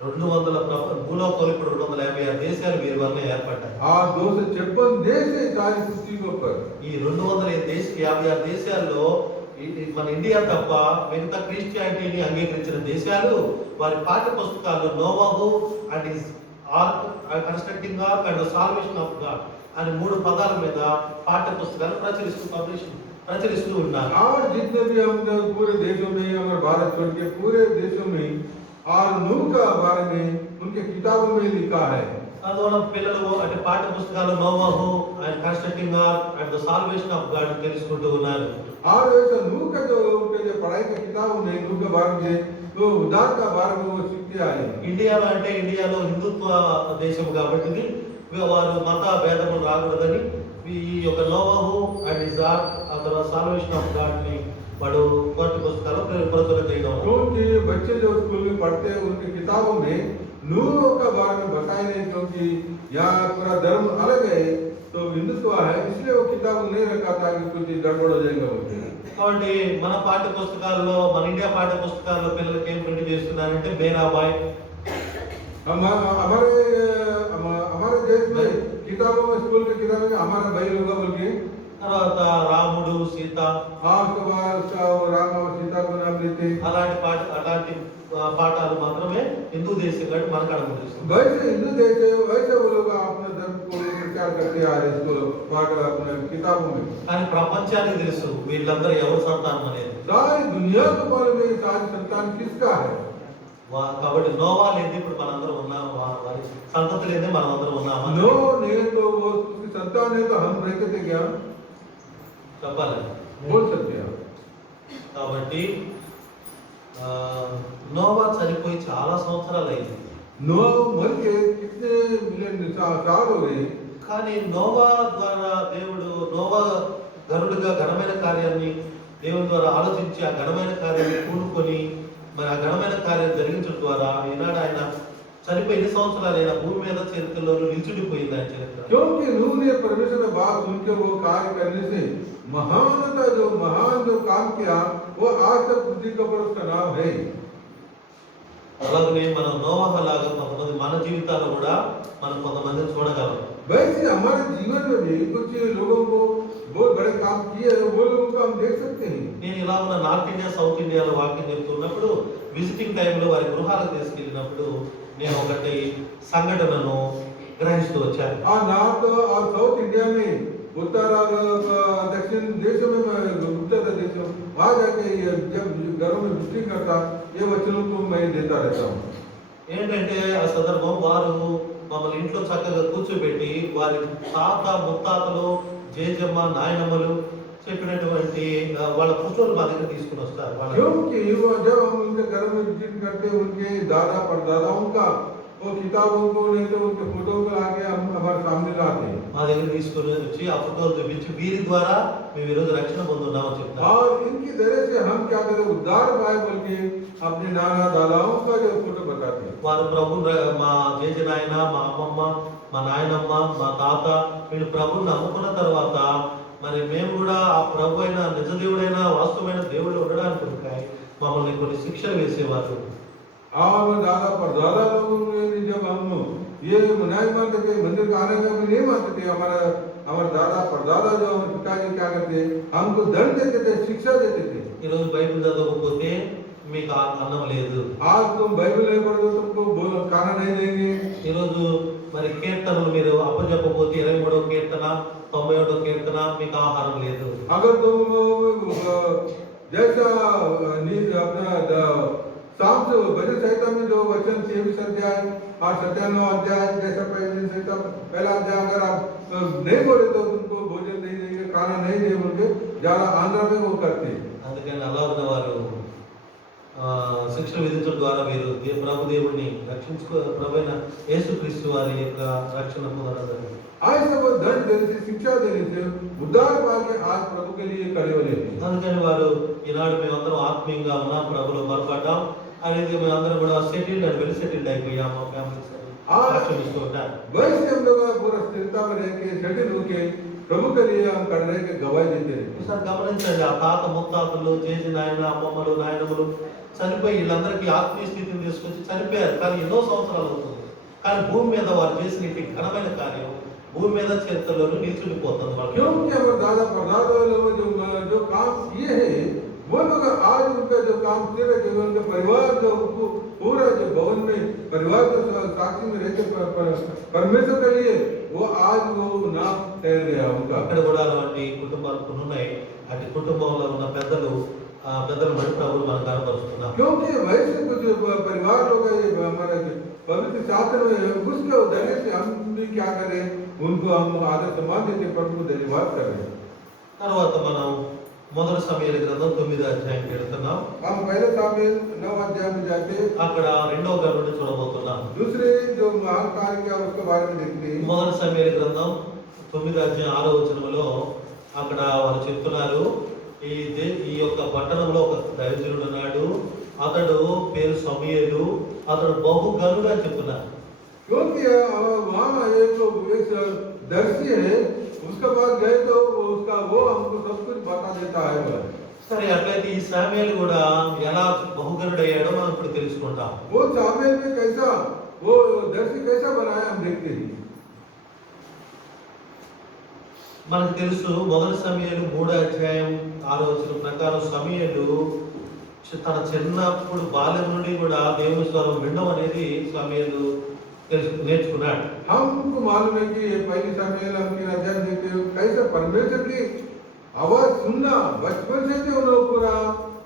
200 భూలోకంలో ఇప్పుడు 256 దేశాలు వీరి వల్ల ఏర్పడ్డాయి. 256 देश है सारी पृथ्वी के ऊपर। ఈ 256 దేశాల్లో మన ఇండియా తప్ప మిగతా క్రిస్టియానిటీని అంగీకరించిన దేశాలు వారి పాఠ్య పుస్తకాల్లో నోవహు and his arc, constructing arc and salvation of God అని 3 పదాల మీద పాఠ్య పుస్తకాలు ప్రచురిస్తూ ఉన్నారు. और जितने भी हम पूरे देशों में, हमारे भारत छोड़ के पूरे देशों में, और नूह का बारे में उनके किताबों में लिखा है। అందువల్ల పిల్లలు అంటే పాఠ్య పుస్తకాలు నోవహు and constructing arc and the salvation of God తెలుసుకుంటూ ఉన్నారు. और ऐसा नूह का जो उनके जो पढ़ाई की किताबों में नूह के बारे में, तो उद्धार का बारे में वो सीखते आए। ఇండియాలో హిందుత్వ దేశం కాబట్టి వారు మత భేదములు రాకూడదని ఈ యొక్క నోవహు అండ్ హిస్ ఆర్క్ ఆ తర్వాత సాల్వేషన్ ఆఫ్ గాడ్ ని వాడు పాఠ్య పుస్తకాలు ప్రచురణ చేయడం. क्योंकि बच्चे जो स्कूल में पढ़ते हैं उनकी किताबों में नूरों का बारे में बताया नहीं, क्योंकि यहाँ पूरा धर्म अलग है तो हिंदुत्व है, इसलिए वो किताब नहीं रखा था कि कुछ गड़बड़ हो जाएगा बोलते हैं। కాబట్టి మన పాఠ్య పుస్తకాల్లో, మన ఇండియా పాఠ్య పుస్తకాల్లో పిల్లలకి ఏం ప్రింట్ చేస్తున్నారంటే మేరాబాయ్. हमारे देश में किताबों में, स्कूल की किताबों में हमारा भाई होगा बोल के, తర్వాత రాముడు సీత, राम और सीता को नाम लेते हैं। అలాంటి పాఠాలు మాత్రమే హిందూ దేశం కంటే మనకు అనుమతిస్తుంది. वैसे हिंदू देश है, वैसे वो लोग अपने धर्म को प्रचार करते आ रहे इसको पाठ अपने किताबों में। కానీ ప్రపంచానికి తెలుసు వీళ్ళందరూ ఎవరి సంతానం అనేది. सारी दुनिया को मालूम है सारी संतान किसका है। కాబట్టి నోవా లేదు ఇప్పుడు మనందరం ఉన్నాం, వారి సంతతి లేదే మనం అందరం ఉన్నామా? नो नहीं तो वो उसकी संतान है तो हम रहते थे क्या? చెప్పాలి, बोल सकते हैं। కాబట్టి నోవా చనిపోయి చాలా సంవత్సరాలు అయింది. नो मर के कितने मिलियन साल हो गए, కానీ నోవా ద్వారా దేవుడు, నోవా గనుడుగా ఘనమైన కార్యాన్ని దేవుని ద్వారా ఆలోచించి ఆ ఘనమైన కార్యాన్ని పూనుకొని మరి ఆ ఘనమైన కార్యం జరిగించడం ద్వారా ఈనాడు ఆయన చనిపోయి ఎన్ని సంవత్సరాలు అయినా భూమి మీద చరిత్రలో నిల్చుండిపోయింది ఆయన చరిత్ర. क्योंकि नूह ने परमेश्वर की बात सुनकर वो कार्य करने से महानता महान जो काम किया वो आज तक पृथ्वी के ऊपर उसका नाम है। అలాగనే మనం నోవాహ లాగా కొంతమంది మన జీవితాల్లో కూడా మనం కొంతమందిని చూడగలం. वैसे हमारे जीवन में भी कुछ लोगों को बहुत बड़े काम किए हैं, वो लोगों को हम देख सकते हैं। నేను ఇలా ఉన్న నార్త్ ఇండియా, సౌత్ ఇండియాలో వాకింగ్ చెప్తున్నప్పుడు విజిటింగ్ టైంలో వారి గృహాలకు తీసుకెళ్ళినప్పుడు నేను ఒకటి సంఘటనను గ్రహిస్తూ వచ్చాను. और नॉर्थ और साउथ इंडिया में, उत्तर और दक्षिण देशों में, उत्तर देशों वहाँ जाके जब घरों में विजिटिंग करता ये वचनों को मैं देता रहता हूँ। ఏంటంటే ఆ సందర్భం వారు మమ్మల్ని ఇంట్లో చక్కగా కూర్చోబెట్టి వారి తాత ముత్తాతలు, జేజమ్మ, నాయనమ్మలు చెప్పినటువంటి వాళ్ళ పుస్తకాలు మా దగ్గర తీసుకుని వస్తారు. क्योंकि वो जब हम उनके घर में विजिट करते उनके दादा परदादाओं का वो किताबों को नहीं तो उनके फोटो को आके हम हमारे सामने लाते हैं మా దగ్గర తీసుకుని వచ్చి ఆ ఫోటోలు చూపించి వీరి ద్వారా మేము ఈరోజు రక్షణ పొందున్నామని చెప్తాం. और इनकी तरह से हम क्या करें, उद्धार पाए बोल के अपने नाना दादाओं का जो फोटो बताते हैं। వారు ప్రభుని, మా జేజ నాయన, మా అమ్మమ్మ, మా నాయనమ్మ, మా తాత వీళ్ళు ప్రభుని నమ్ముకున్న తర్వాత మరి మేము కూడా ఆ ప్రభు అయిన నిజ దేవుడైన వాస్తవమైన దేవుడు ఉండడానికి ఉంటాయి మమ్మల్ని కొన్ని శిక్షలు వేసేవారు. और दादा परदादा लोगों ने जब हम ये नहीं मानते थे, मंदिर का आने का भी नहीं मानते थे, हमारे दादा परदादा जो हमारे पिताजी क्या करते हमको दंड देते थे, शिक्षा देते थे। ఈరోజు బైబిల్ చదవకపోతే మీకు అన్నం లేదు. आज तुम बाइबल नहीं पढ़ते तुमको खाना नहीं देंगे। ఈరోజు మరి కీర్తనలు మీరు అప్పచెప్పకపోతే 23వ కీర్తన, 91వ కీర్తన మీకు ఆహారం లేదు. अगर तुम जैसा अपना शाम से भजन संहिता में जो वचन 23 अध्याय और 97 अध्याय जैसा पहला अध्याय अगर आप नहीं बोले तो तुमको भोजन नहीं देंगे, खाना नहीं देंगे बोल के ज्यादा आंध्र में वो करते हैं। అందుకని అలా ఉన్న వారు శిక్షణ విధించడం ద్వారా వీరు ప్రభు దేవుడిని ప్రభువైన యేసుక్రీస్తు వారి యొక్క రక్షణ పొందడం. आज सब दंड देने से, शिक्षा देने से उद्धार पाके आज प्रभु के लिए खड़े हो जाते हैं। అందుకని వారు ఈనాడు మేమందరం ఆత్మీయంగా ఉన్నాం, ప్రభులో బలపడ్డాం అనేది మేమందరం కూడా సెటిల్డ్ అండ్ వెల్ సెటిల్డ్ అయిపోయాం. మా ఫ్యామిలీస్ సాక్ష్యం ఇస్తూ ఉంటారు. वैसे हम लोग पूरा स्थिरता में रह के सेटल होके प्रभु के लिए हम खड़े रह के गवाही देते हैं। ఒకసారి గమనించండి, ఆ తాత ముత్తాతలు, జేజి నాయన, అమ్మమ్మలు, నాయనమ్మలు చనిపోయి వీళ్ళందరికీ ఆత్మీయ స్థితిని తీసుకొచ్చి చనిపోయారు. కానీ ఎన్నో సంవత్సరాలు అవుతుంది. కానీ భూమి మీద వారు చేసిన ఇట్టి ఘనమైన కార్యం భూమి మీద చరిత్రలోనూ నిల్చుండిపోతుంది. क्योंकि हमारे दादा परदादा लोग जो काम किए हैं वो लोग आज उनका जो काम किए रहे, उनका परिवार जो पूरा जो भवन में परिवार जो साक्षी में रहते परमेश्वर के लिए वो आज वो नाम ठहर गया उनका। అక్కడ కూడా అలాంటి కుటుంబాలు కొన్ని ఉన్నాయి. అటు కుటుంబంలో ఉన్న పెద్దలు బట్టి ప్రభువు మనం కనపరుస్తున్నాం. क्योंकि वैसे कुछ परिवार लोग हमारे पवित्र शास्त्र में उसके उदय से हम भी क्या करें, उनको हम आदर सम्मान देते प्रभु को धन्यवाद कर रहे हैं। తర్వాత మనం మొదటి సమూయేలు గ్రంథం 9వ అధ్యాయానికి వెళ్తున్నాం. हम पहले सामुएल 9 अध्याय में जाते అక్కడ రెండవ గనుడిని చూడబోతున్నాం. दूसरे जो महान कार्य किया उसके बारे में देखते हैं। మొదటి సమూయేలు గ్రంథం 9వ అధ్యాయం 6వ వచనంలో అక్కడ వారు చెప్తున్నారు, ఈ యొక్క పట్టణంలో ఒక దైవజనుడు ఉన్నాడు, అతడు పేరు సమూయేలు, అతడు బహుగనుడు అని చెప్తున్నారు. क्योंकि वहाँ एक दर्शी है, उसके पास गए तो उसका वो हमको सब कुछ बता देता है बोला। సరే, అట్లయితే ఈ సామ్యుయేలు కూడా ఎలా బహుగనుడయ్యాడో మనం ఇప్పుడు తెలుసుకుంటాం. वो सामुएल में कैसा वो दर्शी कैसा बनाया हम देखते हैं। మనకు తెలుసు, మొదటి సమూయేలు 3:6 ప్రకారం సమూయేలు తన చిన్నప్పుడు బాల్యం నుండి కూడా దేవుని స్వరం వినడం అనేది సమూయేలు నేర్చుకున్నాడు. हमको मालूम है कि ये पहली सामुएल हम 3 अध्याय देखते हो कैसे परमेश्वर की आवाज सुनना बचपन से थे उन लोग पूरा,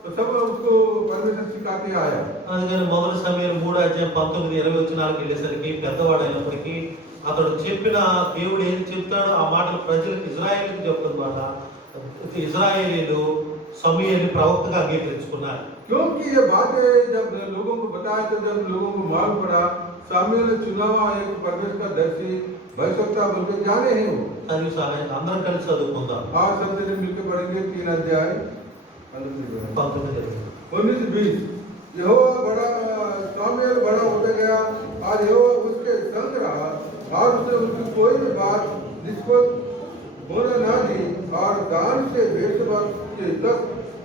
तो सब उसको परमेश्वर सिखाते आया। అందుకని మొదటి సమూయేలు 3:19-20 వెళ్ళేసరికి పెద్దవాడైనప్పటికీ అతడు చెప్పిన దేవుడు ఏం చెప్తాడో ఆ మాటలు ప్రజలకు ఇజ్రాయేలుకి చెప్తున్నమాట. ఇజ్రాయేలీలు సమూయేలుని ప్రవక్తగా అంగీకరించుకున్నారు. क्योंकि ये बातें जब लोगों को बताया तो जब लोगों को मालूम पड़ा सामुएल ने चुना हुआ एक परमेश्वर का दर्शी भविष्यवक्ता बोलकर जाने हैं वो। చదివి సహాయం అందరం కలిసి చదువుకుందాం. आज सब जने मिलकर पढ़ेंगे 3 अध्याय 19-20। यहोवा बड़ा सामुएल बड़ा होता गया और यहोवा उसके संग रहा और उसने उसकी कोई भी बात निष्फल होना ना दी और दान से बेशबा के तक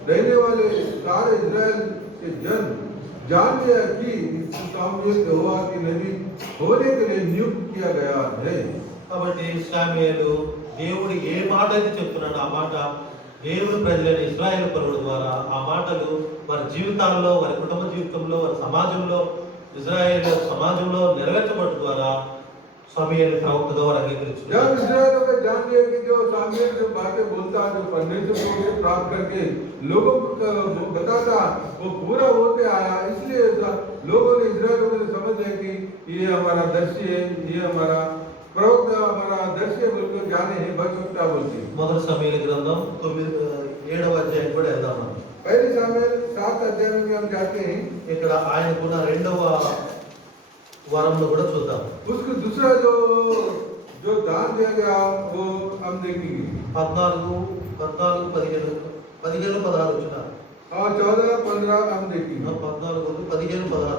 रहने वाले सारे इजराइल के जन जान लिया कि सामुएल यहोवा की नबी होने के लिए नियुक्त किया गया है। కాబట్టి సామ్యుయేలు దేవుడు ఏ మాట అయితే చెప్తున్నాడో ఆ మాట దేవుని ప్రజలైన ఇశ్రాయేలు పరుల ద్వారా ఆ మాటలు వారి జీవితాల్లో, వారి కుటుంబ జీవితంలో, వారి సమాజంలో, ఇశ్రాయేలు సమాజంలో నెరవేర్చబడడం ద్వారా సమూయేలు ప్రవక్తగా వారు అంగీకరించారు. जब इस्राएल में जान लिया कि जो सामुएल जो बातें बोलता जो परमेश्वर को प्राप्त करके लोगों को बताता वो पूरा होते आया, इसलिए लोगों ने इस्राएल को समझ लिया कि ये हमारा दर्शी है, ये हमारा प्रवक्ता, हमारा दर्शी बोलकर जाने हैं भविष्यवक्ता बोलते। మొదటి సమూయేలు గ్రంథం 7వ అధ్యాయం కూడా వెళ్దాం మనం. पहले सामुएल 7 अध्याय में हम जाते हैं। ఇక్కడ ఆయనకున్న 2వ వరంలో కూడా చూద్దాం. उसको दूसरा जो दान दिया गया वो हम देखेंगे 14, 15, 16 और 14, 15 हम देखेंगे। 14, 15, 16 15,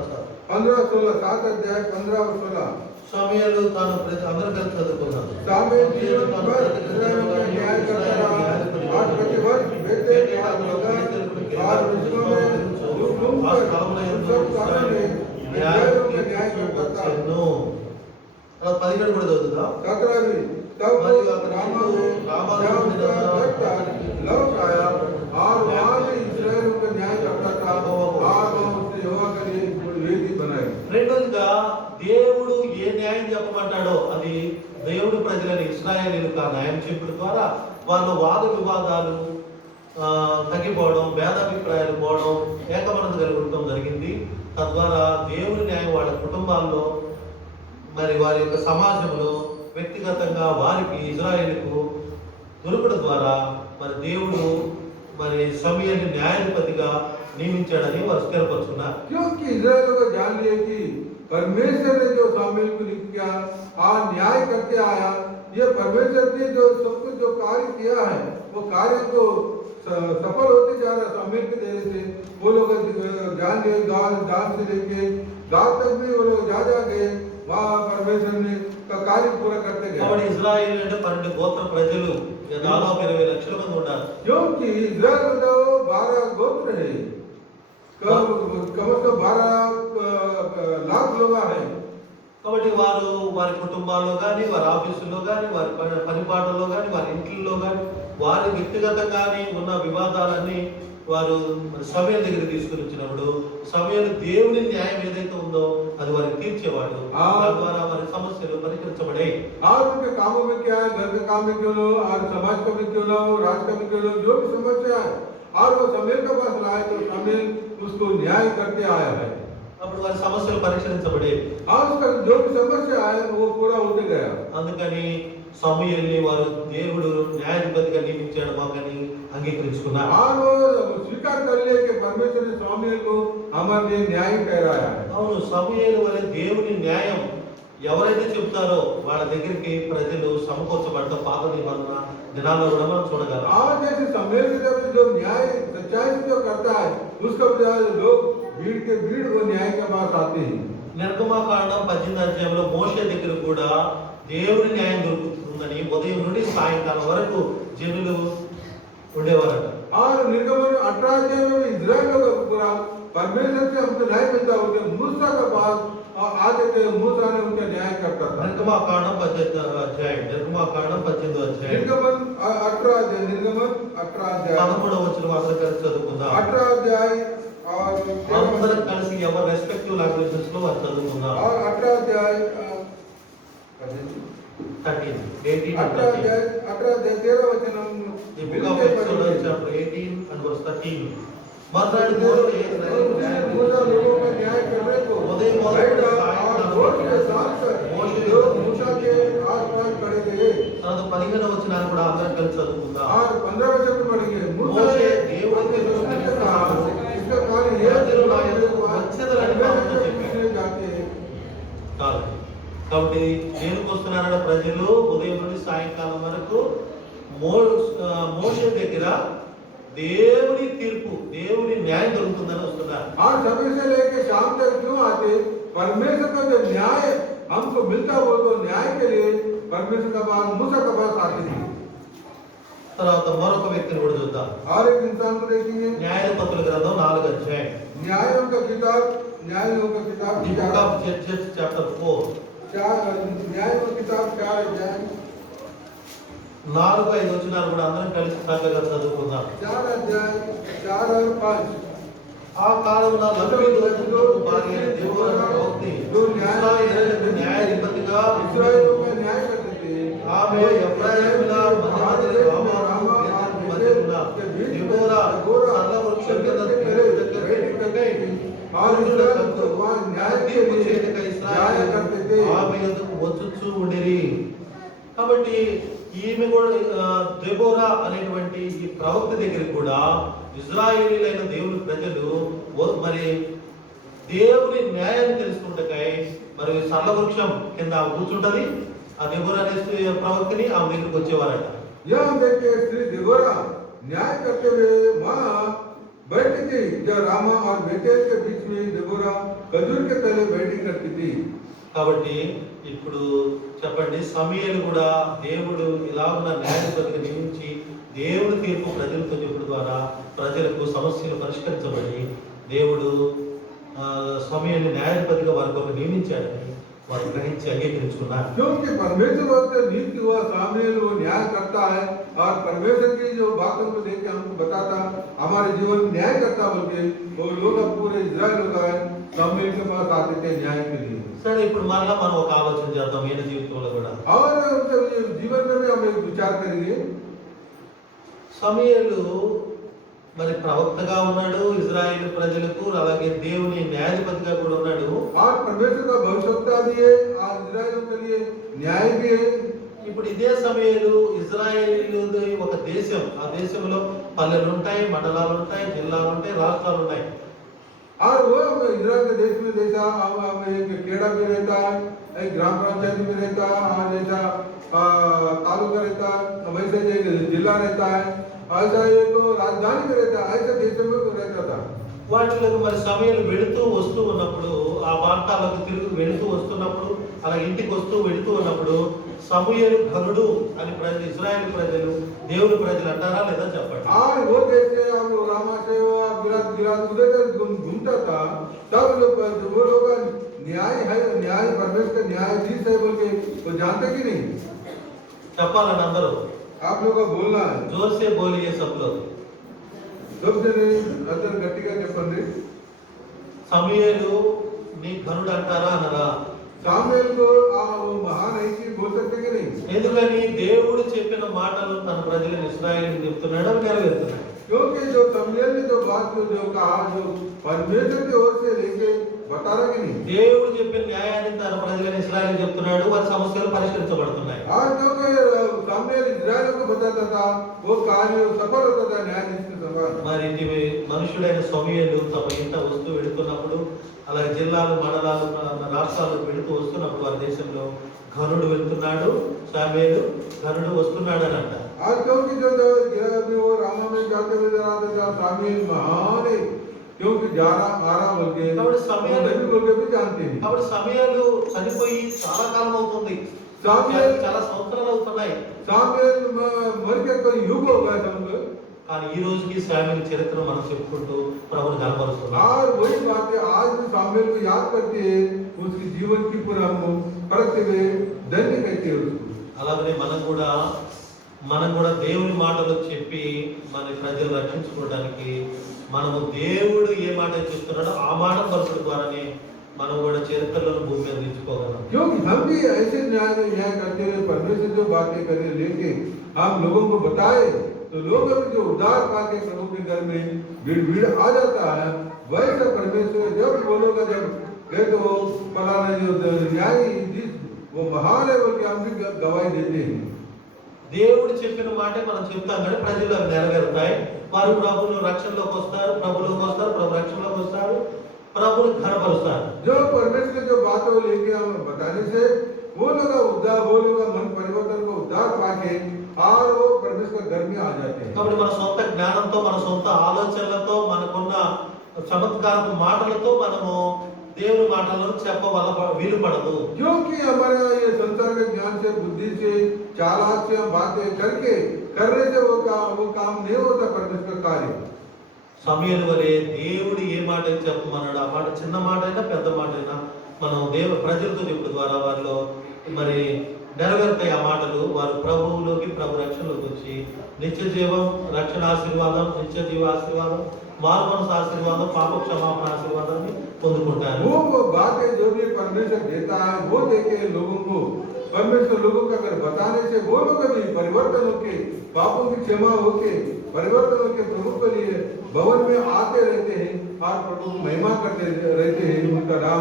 16 7 अध्याय 15 और 16। సమూయేలు తాను అందరూ కలిసి చదువుకున్నాడు. सामुएल जीवन भर इस्राएल का न्याय करता रहा और प्रतिवर्ष बेतेल और मगदा और मिस्र में घूमकर सब कामों में इस्राएलियों का न्याय करता था। 17 కూడా చదువుదాం. 17 तब वो रामा में जहाँ उसका घर था लौट आया और वहाँ भी इस्राएलियों का न्याय करता था और उसने यहोवा के लिए वेदी बनाई। రెండోదిగా దేవుడు ఏ న్యాయం చెప్పమంటాడో అది దేవుడు ప్రజలని ఇశ్రాయేలీయులకు ఆ న్యాయం చెప్పడం ద్వారా వాళ్ళ వాద వివాదాలు తగ్గిపోవడం, భేదాభిప్రాయాలు పోవడం, ఏకమనత కలుగడం జరిగింది. తద్వారా దేవుని న్యాయం వాళ్ళ కుటుంబాల్లో, మరి వారి యొక్క సమాజంలో, వ్యక్తిగతంగా వారికి ఇజ్రాయేలుకు దొరకడం ద్వారా మరి దేవుడు మరి సమూయేలుని న్యాయాధిపతిగా నియమించాడని వారు స్థిరపరుచుకున్నారు. क्योंकि इस्राएल को जान लिया कि परमेश्वर ने जो सामुएल को लिख किया और न्याय करके आया, ये परमेश्वर ने जो सब कुछ जो कार्य किया है वो कार्य तो सफल होते जा रहा। सामुएल के देने से वो लोग जान लिए, दान से लेके दान तक भी वो लोग जा गए, वहाँ परमेश्वर ने का कार्य पूरा करते गए। కాబట్టి ఇజ్రాయేలు అంటే 12 గోత్ర ప్రజలు, దాదాపు 20 లక్షల మంది ఉన్నారు. क्योंकि इस्राएल में तो 12 गोत्र है, कम से कम 12 लाख लोग हैं। కాబట్టి వారు వారి కుటుంబాల్లో కానీ, వారి ఆఫీసుల్లో కానీ, వారి పనిపాటల్లో కానీ, వారి ఇంట్లో కానీ, వారి వ్యక్తిగతంగానే ఉన్న వివాదాలన్నీ వారు సమూయేలు దగ్గర తీసుకుని వచ్చినప్పుడు సమూయేలు దేవుని న్యాయం ఏదైతే ఉందో అది వారికి తీర్చేవాడు. తద్వారా వారి సమస్యలు పరిష్కరించబడాయి. और उनके कामों में क्या है, घर के काम में क्यों ना हो और समाज का भी क्यों ना हो, राज का भी क्यों ना हो, जो भी समस्या है और वो समूएल के पास लाए तो समूएल उसको न्याय करते आया है। అప్పుడు వారి సమస్యలు పరిష్కరించబడేవి. और उसका जो भी समस्या है वो पूरा होते गया। అందుకని సమూయేలుని వారు దేవుడు న్యాయాధిపతిగా నియమించాడు మాకని అంగీకరించుకున్నారు. और वो स्वीकार कर लिए कि परमेश्वर ने सामुएल को हमारे लिए न्याय ठहराया है। అవును, సమూయేలు వలె దేవుని న్యాయం ఎవరైతే చెప్తారో వాళ్ళ దగ్గరికి ప్రజలు సమకూర్చబడ్డ పాత నిబంధన దినాల్లో కూడా మనం చూడగలం. आज जैसे सामुएल की तरफ जो न्याय उसका बजाय लोग भीड़ वो न्याय के पास आते हैं। నిర్గమాకాండం 18 అధ్యాయంలో మోషే దగ్గర కూడా దేవుని న్యాయం దొరుకుతుందని ఉదయం నుండి సాయంకాలం వరకు జనులు ఉండేవారట. और निर्गमन 18 अध्याय में इजराइल का पूरा परमेश्वर से हमको न्याय मिलता होगा। मूसा का पास आते थे, मूसा ने उनका न्याय करता था। నిర్గమాకాండం 18 అధ్యాయం निर्गमन 18 अध्याय 13వ వచనం అందరం కలిసి చదువుకుందాం. 18 अध्याय और అందరం కలిసి ఎవరి రెస్పెక్టివ్ లాంగ్వేజెస్ లో అది చదువుకుందాం. और 18 अध्याय 13 18 18 अध्याय 13 वचనం The book of Exodus chapter 18 and verse 13. मर्दाड मోషే मूसा लोगों का न्याय करने को उदय राइट और वोट के साथ लोग मूसा के आसपास खड़े थे। తర్వాత 15వ వచనాన్ని కూడా అందరం కలిసి చదువుకుందాం. और 15 वचन में पढ़ेंगे। मूसा మోషే ने దేవుడికి इसका कारण ये जाते కాదు. కాబట్టి దేనికి వస్తున్నారన్న ప్రజలు ఉదయం నుండి సాయంకాలం వరకు మోషే దగ్గర దేవుని తీర్పు దేవుని న్యాయం దొరుకుతుందని వస్తున్నారు. और समय से लेके शाम तक क्यों आते? परमेश्वर का जो न्याय हमको मिलता हो तो न्याय के लिए परमेश्वर का पास मूसा का पास आते थे। తర్వాత మరొక వ్యక్తిని కూడా చూద్దాం. और एक इंसान को देखेंगे। న్యాయాధిపతుల గ్రంథం 4వ అధ్యాయం. न्यायों का किताब the book of judges chapter 4. न्यायों का किताब 4 अध्याय 4-5 వచనాలు కూడా అందరం కలిసి చక్కగా చదువుకుందాం. 4 अध्याय 4 और 5। ఆ కాలమున లబ్బీదు భార్య దెబోరా ప్రవక్తి ఇశ్రాయేలులకు న్యాయాధిపతిగా इस्राएलियों का न्याय करते थे। ఆమె ఎఫ్రాయిముల మధ్య రామాను మధ్య ఉన్న దెబోరా సరళ వృక్షం కింద और इस्राएल को वहाँ न्याय के लिए न्याय करते थे। ఆమె ఎందుకు వచ్చుచూ ఉండిరి. కాబట్టి ఈమె కూడా దెబోరా అనేటువంటి ఈ ప్రవక్త దగ్గర కూడా ఇజ్రాయేలీలైన దేవుని ప్రజలు మరి దేవుని న్యాయాన్ని తెలుసుకుంటకై మరి సరళ వృక్షం కింద కూర్చుంటది. ఆ దెబోరా అనే ప్రవక్తని ఆమె దగ్గరికి వచ్చేవారట. यह देखिए स्त्री देबोरा न्याय करते हुए वहाँ बैठी थी। जब रामा और बेतेल के बीच में देबोरा खजूर के तले बैठी करती थी। కాబట్టి ఇప్పుడు చెప్పండి, సమూయేలు కూడా దేవుడు ఇలా ఉన్న న్యాయాధిపతిగా నియమించి దేవుని తీర్పు ప్రజలతో చెప్పడం ద్వారా ప్రజలకు సమస్యలు పరిష్కరించబడి దేవుడు సమూయేలుని న్యాయాధిపతిగా వారి కొరకు నియమించాడని వారు గ్రహించి అంగీకరించుకున్నారు. क्योंकि परमेश्वर वक्त नियुक्त हुआ सामूएल वो न्याय करता है और परमेश्वर की जो बातों को देख के हमको बताता हमारे जीवन में न्याय करता बोलके वो लोग अब पूरे इजराइल लोग आए सामूएल के पास आते थे न्याय के लिए। సరే, ఇప్పుడు మరలా మనం ఒక ఆలోచన చేద్దాం ఈయన జీవితంలో కూడా. और जीवन में भी हम एक विचार करेंगे। సమూయేలు మరి ప్రవక్తగా ఉన్నాడు ఇజ్రాయేల్ ప్రజలకు, అలాగే దేవుని న్యాయాధిపతిగా కూడా ఉన్నాడు. और परमेश्वर का भविष्यवक्ता भी है और इजराइल के लिए न्याय भी है। ఇప్పుడు ఇదే సమయంలో ఇజ్రాయేలుది ఒక దేశం, ఆ దేశంలో పల్లెలు ఉంటాయి, మండలాలు ఉంటాయి, జిల్లాలు ఉంటాయి, రాష్ట్రాలు ఉన్నాయి. और वो इजराइल के देश में जैसा एक खेड़ा भी रहता है, एक ग्राम पंचायत भी रहता है, और जैसा तालुका रहता है, वैसे एक जिला रहता है, ऐसा एक राजधानी में रहता है, ऐसे देश में रहता था। వాటిలకు మరి సమయాలు వెళుతూ వస్తూ ఉన్నప్పుడు, ఆ ప్రాంతాలకు తిరిగి వెళుతూ వస్తున్నప్పుడు, అలా ఇంటికి వస్తూ వెళుతూ ఉన్నప్పుడు సమూయేలు ఘనుడు అని ప్రజలు, ఇజ్రాయేల్ ప్రజలు, దేవుని ప్రజలు అంటారా లేదా చెప్పండి. और वो देश से हम रामा से गिलाद उधर घूमता था, तब वो लोग न्याय है, न्याय परमेश्वर का न्यायाधीश है बोल के वो जानते कि नहीं? చెప్పాలని అందరూ आप लोग को बोलना है, जोर से बोलिए सब लोग. सबसे अंदर गट्टिगा చెప్పండి. సమూయేలు నీ ఘనుడు అంటారా అనరా? सामुएल को वो महान है कि बोल सकते कि नहीं? ఎందుకని దేవుడు చెప్పిన మాటలు తన ప్రజలను ఇశ్రాయేలుకి చెప్తున్నాడు, అవి నెరవేరుతున్నాడు. क्योंकि जो सामुएल ने जो बात जो कहा, जो परमेश्वर की ओर से लेके बता रहा कि नहीं? దేవుడు చెప్పిన న్యాయాన్ని తన ప్రజలను ఇశ్రాయేలుకి చెప్తున్నాడు, వారి సమస్యలు పరిష్కరించబడుతున్నాయి. आज क्योंकि सामुएल इजराइल को बताता था, वो कार्य सफल होता था, न्यायाधीश के सफल। మరి ఇది మనుషుడైన సమూయేలు తమ ఇంట వస్తూ వెళుతున్నప్పుడు, అలాగే జిల్లాలు, మండలాలు, రాష్ట్రాలకు వెళుతూ వస్తున్నప్పుడు వారి దేశంలో ఘనుడు వెళ్తున్నాడు, సమూయేలు ఘనుడు వస్తున్నాడు అని అంటారు. आज क्योंकि जो वो रामा में जाते हुए था, सामुएल महान है, क्योंकि जारा आरा बोल के కాబట్టి సమయాలు नबी बोल के भी जानते हैं। కాబట్టి సమయాలు చనిపోయి చాలా కాలం అవుతుంది, सामुएल చాలా సంవత్సరాలు అవుతున్నాయి. सामुएल मर के कोई युग हो गया समझो। కానీ ఈ రోజుకి సామ్యుల చరిత్ర మనం చెప్పుకుంటూ ప్రభుని కనపరుస్తున్నాం. और वही बात है, आज भी सामुएल को याद करके उसके जीवन की पूरा हम परखते हुए धन्य कहते हैं उसको। అలాగనే మనం కూడా దేవుని మాటలు చెప్పి మన ప్రజలు రక్షించుకోవడానికి మనము దేవుడు ఏ మాట చెప్తున్నాడో ఆ మాట పలుకుడు ద్వారానే మనం కూడా చరిత్రలో భూమి మీద నిలుచుకోగలం. क्योंकि हम भी ऐसे न्याय करते हुए परमेश्वर जो बातें करने लेके हम लोगों को बताए तो लोग अभी जो उद्धार पाके प्रभु के घर में भीड़ आ जाता है, वैसे परमेश्वर जब बोलोगा, जब गए तो वो फलाना जो न्यायाधीश वो महान है बोल के हम भी गवाही देते हैं। దేవుడు చెప్పిన మాటే మనం చెప్తాం కానీ ప్రజలు అవి నెరవేరుతాయి. వారు ప్రభువును రక్షణలోకి వస్తారు, ప్రభులోకి వస్తారు, ప్రభు రక్షణలోకి వస్తారు, ప్రభుని ఘనపరుస్తారు. जो परमेश्वर जो बातों लेके हम बताने से वो लोग उद्धार, वो लोग मन परिवर्तन को उद्धार पाके और वो परमेश्वर घर में आ जाते हैं। కాబట్టి మన సొంత జ్ఞానంతో, మన సొంత ఆలోచనలతో, మనకున్న చమత్కారపు మాటలతో మనము దేవుని మాటలను చెప్పవల్ల వీలు పడదు. क्योंकि हमारे ये संसार के ज्ञान से, बुद्धि से, चालाक से हम बातें करके करने से वो काम नहीं होता परमेश्वर कार्य। సమయలు వలె దేవుడు ఏ మాట చెప్పమన్నాడు, ఆ మాట చిన్న మాట అయినా పెద్ద మాట అయినా మనం ప్రజలతో చెప్పడం ద్వారా వారిలో మరి నెరవేరుతాయి ఆ మాటలు. వారు ప్రభువులోకి, ప్రభు రక్షణలోకి వచ్చి నిత్య జీవం, రక్షణ ఆశీర్వాదం, నిత్య జీవ ఆశీర్వాదం, మారు మనసు ఆశీర్వాదం, పాప క్షమాపణ ఆశీర్వాదాన్ని పొందుకుంటారు. वो बातें जो भी परमेश्वर देता है वो देके लोगों को, परमेश्वर लोगों का अगर बताने से वो लोग भी परिवर्तन होके, पापों की क्षमा होके, परिवर्तन होके प्रभु के लिए भवन में आते रहते हैं और प्रभु को महिमा करते रहते हैं, उनका नाम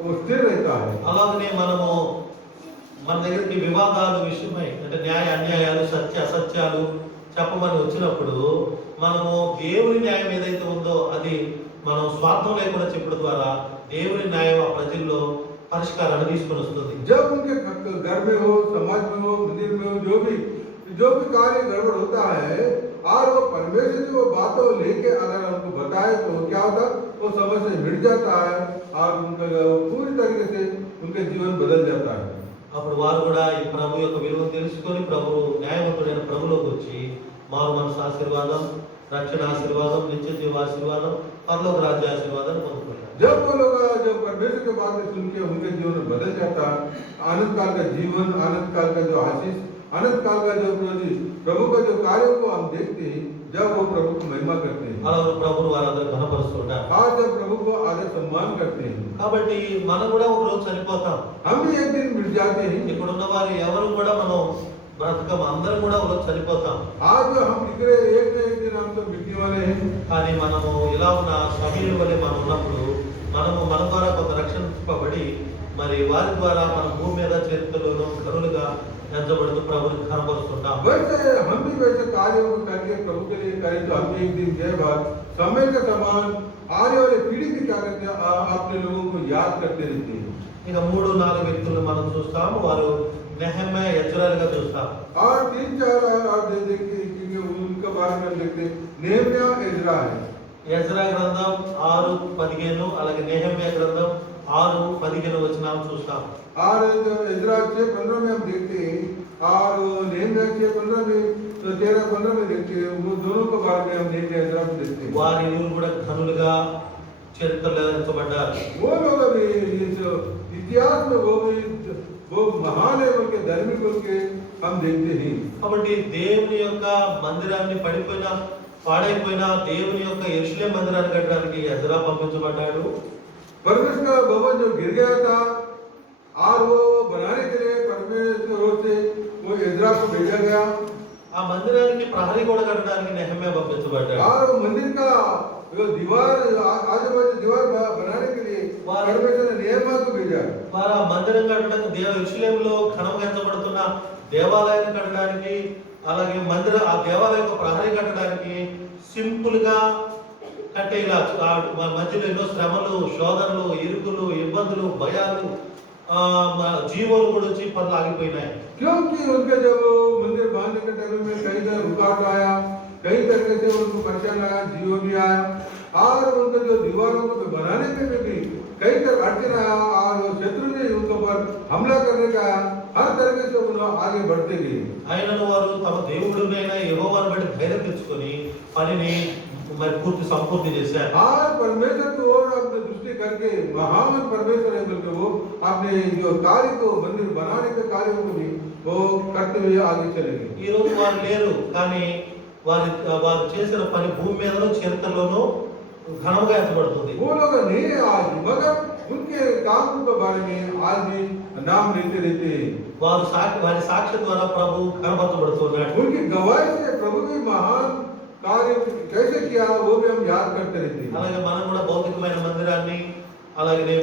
वो स्थिर रहता है। అలాగనే మనము మన దగ్గరికి వివాదాలు విషయమై అంటే న్యాయ అన్యాయాలు, సత్య అసత్యాలు చెప్పమని వచ్చినప్పుడు మనము దేవుని న్యాయం ఏదైతే ఉందో అది మనం స్వార్థం లేకుండా చెప్పడం ద్వారా దేవుని న్యాయం ఆ ప్రజల్లో పరిష్కారాన్ని తీసుకొని వస్తుంది. जब उनके घर में हो, समाज में हो, मंदिर में हो, जो भी कार्य गड़बड़ होता है और वो परमेश्वर से वो बातों लेके अगर उनको बताए तो क्या होता, वो समस्या मिट जाता है और उनका पूरी तरीके से उनके जीवन बदल जाता है। అప్పుడు వారు కూడా ఈ ప్రభు యొక్క విలువను తెలుసుకొని ప్రభు న్యాయవంతుడైన ప్రభులోకి వచ్చి మారు మనసు ఆశీర్వాదం, రక్షణ ఆశీర్వాదం, నిత్య జీవ ఆశీర్వాదం, పరలోక రాజ్య ఆశీర్వాదాన్ని పొందుకుంటారు. जब वो लोग जब परमेश्वर के बात सुन के उनके जीवन में बदल जाता है, आनंद काल का जीवन, आनंद काल का जो आशीष, आनंद काल का जो प्रभु का जो कार्यों को हम देखते हैं, जब वो प्रभु को महिमा करते हैं, అలా ప్రభువును వారందరూ ఘనపరుస్తుంటారు. आज जब प्रभु को आदर सम्मान करते हैं, కాబట్టి మనం కూడా ఒక రోజు చనిపోతాం. हम भी एक दिन मिट जाते हैं। ఇక్కడ ఉన్న వారు ఎవరు కూడా మనం బ్రతకం, అందరం కూడా ఒక రోజు చనిపోతాం. आज जो हम दिख रहे हैं, एक न एक दिन हम तो मिटने वाले हैं। కానీ మనము ఇలా ఉన్న సమయం వల్లే మనం ఉన్నప్పుడు మన ద్వారా కొంత రక్షింపబడి మరి వారి ద్వారా మన భూమి మీద చరిత్రలోనూ కరులుగా ఎంచబడుతూ ప్రభుని కనపరుస్తుంటాం. वैसे हम भी वैसे कार्यों को करके प्रभु के लिए करें तो हम भी एक दिन के बाद समय के समान आने वाले पीढ़ी भी क्या करते हैं, अपने लोगों को याद करते रहते हैं। ఇక 3-4 వ్యక్తులను మనం చూస్తాం. వారు నెహెమ్యా, ఎజ్రాలుగా చూస్తాం. और 3-4 आप देखते हैं कि उनका बारे में देखते हैं, नेहम्या, एज्रा है। ఎజ్రా గ్రంథం 6:15, అలాగే నెహెమ్యా గ్రంథం 6:15 వచనాలు చూస్తాం. और एज्रा 6:15 में हम देखते हैं और नेहम्या 6:15 में, 13-15 में देखते हैं। वो दोनों के बारे में हम नेहम्या, एज्रा में देखते हैं। వారి ఇరువురు కూడా ధనులుగా చరిత్రలో ఎంచబడ్డారు. वो लोग अभी इस इतिहास में वो महान है बोल के, धर्मी बोल के हम देखते हैं। కాబట్టి దేవుని యొక్క మందిరాన్ని పాడైపోయిన దేవుని యొక్క యెరూషలేము మందిరాన్ని కట్టడానికి ఎజ్రా పంపించబడ్డాడు. परमेश्वर का भवन जो गिर गया था और वो बनाने के लिए परमेश्वर से वो एज्रा को भेजा गया ఆ మందిరానికి ప్రహరీ గోడ కట్టడానికి నెహెమ్యా పంపించబడ్డాడు. और वो मंदिर का जो दीवार, आजू बाजू दीवार बनाने के लिए परमेश्वर ने नेहम्या को भेजा। వారు ఆ మందిరం కట్టడానికి యెరూషలేములో ఘనంగా ఎంచబడుతున్న దేవాలయాన్ని కట్టడానికి, అలాగే ఆ దేవాలయం యొక్క ప్రహరీ కట్టడానికి సింపుల్ గా కట్టేలా మధ్యలో ఎన్నో శ్రమలు, శోధనలు, ఇరుకులు, ఇబ్బందులు, భయాలు, జీవోలు కూడా వచ్చి పనులు ఆగిపోయినాయి. क्योंकि उनके जब मंदिर बांधने के टाइम में कई तरह रुकावट आया, कई तरीके से उनको परेशान आया, जीव भी आया और उनके जो दीवारों को बनाने में भी कई तरह अड़चन और शत्रु ने उनके ऊपर हमला करने का हर तरीके से उन्होंने आगे बढ़ते गए। ఆయనను వారు తమ దేవుడునైనా యెహోవాను బట్టి ధైర్యం తెచ్చుకొని పనిని మరి సంపూర్తి చేశారు. और परमेश्वर की ओर अपने दृष्टि करके महान परमेश्वर है बोलकर वो अपने जो कार्य को मंदिर बनाने के कार्य को भी वो करते हुए आगे चले गए। ఈ రోజు వారు లేరు, కానీ వారు చేసిన పని భూమి మీదను చరిత్రలోనూ ఘనంగా ఎత్తబడుతుంది. वो लोग नहीं है आज, मगर उनके काम के बारे में आज भी नाम लेते रहते हैं। వారి సాక్ష్యం ద్వారా ప్రభు కనబరచబడుతున్నాడు. उनकी गवाही से प्रभु की महान कार्य कैसे किया वो भी हम याद करते रहते हैं। అలాగే మనం కూడా భౌతికమైన మందిరాన్ని, అలాగే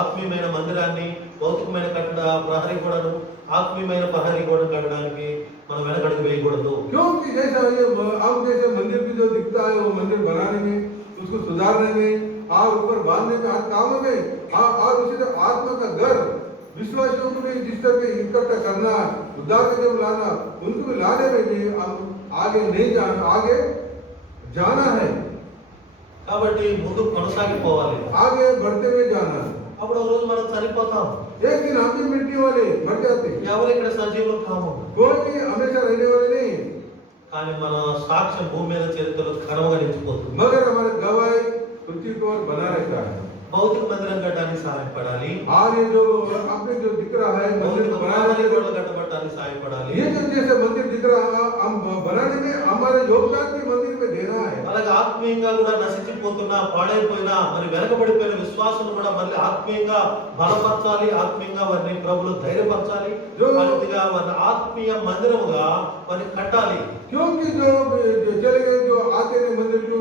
ఆత్మీయమైన మందిరాన్ని, భౌతికమైన కట్టడ ప్రహరీ గోడను, ఆత్మీయమైన ప్రహరీ గోడను కట్టడానికి మనం వెనకడుగు వేయకూడదు. क्योंकि जैसा ये अब जैसे मंदिर भी जो दिखता है वो मंदिर बनाने में, उसको सुधारने में और ऊपर बांधने में, हर काम में और उसी तरह आत्मा का घर विश्वासियों को भी जिस तरह के इकट्ठा करना, उद्धार के जब लाना, उनको भी लाने में भी हम आगे नहीं जाना, आगे जाना है, కాబట్టి ముందు కొనసాగిపోవాలి. आगे बढ़ते हुए जाना है। అప్పుడు ఒక రోజు మనం చనిపోతాం. एक दिन हम भी मिट्टी वाले मर जाते हैं, ఎవరు ఇక్కడ సజీవులు కాము. कोई भी हमेशा रहने वाले नहीं है। కానీ మన సాక్ష్యం భూమి మీద చరిత్రలో ఘనంగా నిలిచిపోతుంది. मगर हमारे गवाही पृथ्वी पर बना रहता है। భౌతిక మందిరం కట్టడానికి సహాయపడాలి. और ये जो आपने जो दिख रहा है मंदिर భౌతిక बनाने ప్రహరీ में, గోడలు కట్టబడటానికి సహాయపడాలి. ये जो जैसे मंदिर दिख रहा है हम बनाने में हमारे योगदान भी मंदिर में देना है। అలాగే ఆత్మీయంగా కూడా నశించిపోతున్న, పాడైపోయిన, మరి వెనకబడిపోయిన విశ్వాసం కూడా మళ్ళీ ఆత్మీయంగా బలపరచాలి, ఆత్మీయంగా వారిని ప్రభులు ధైర్యపరచాలి, పూర్తిగా వారిని ఆత్మీయ మందిరముగా వారిని కట్టాలి. क्योंकि जो चले गए जो आते हैं मंदिर को,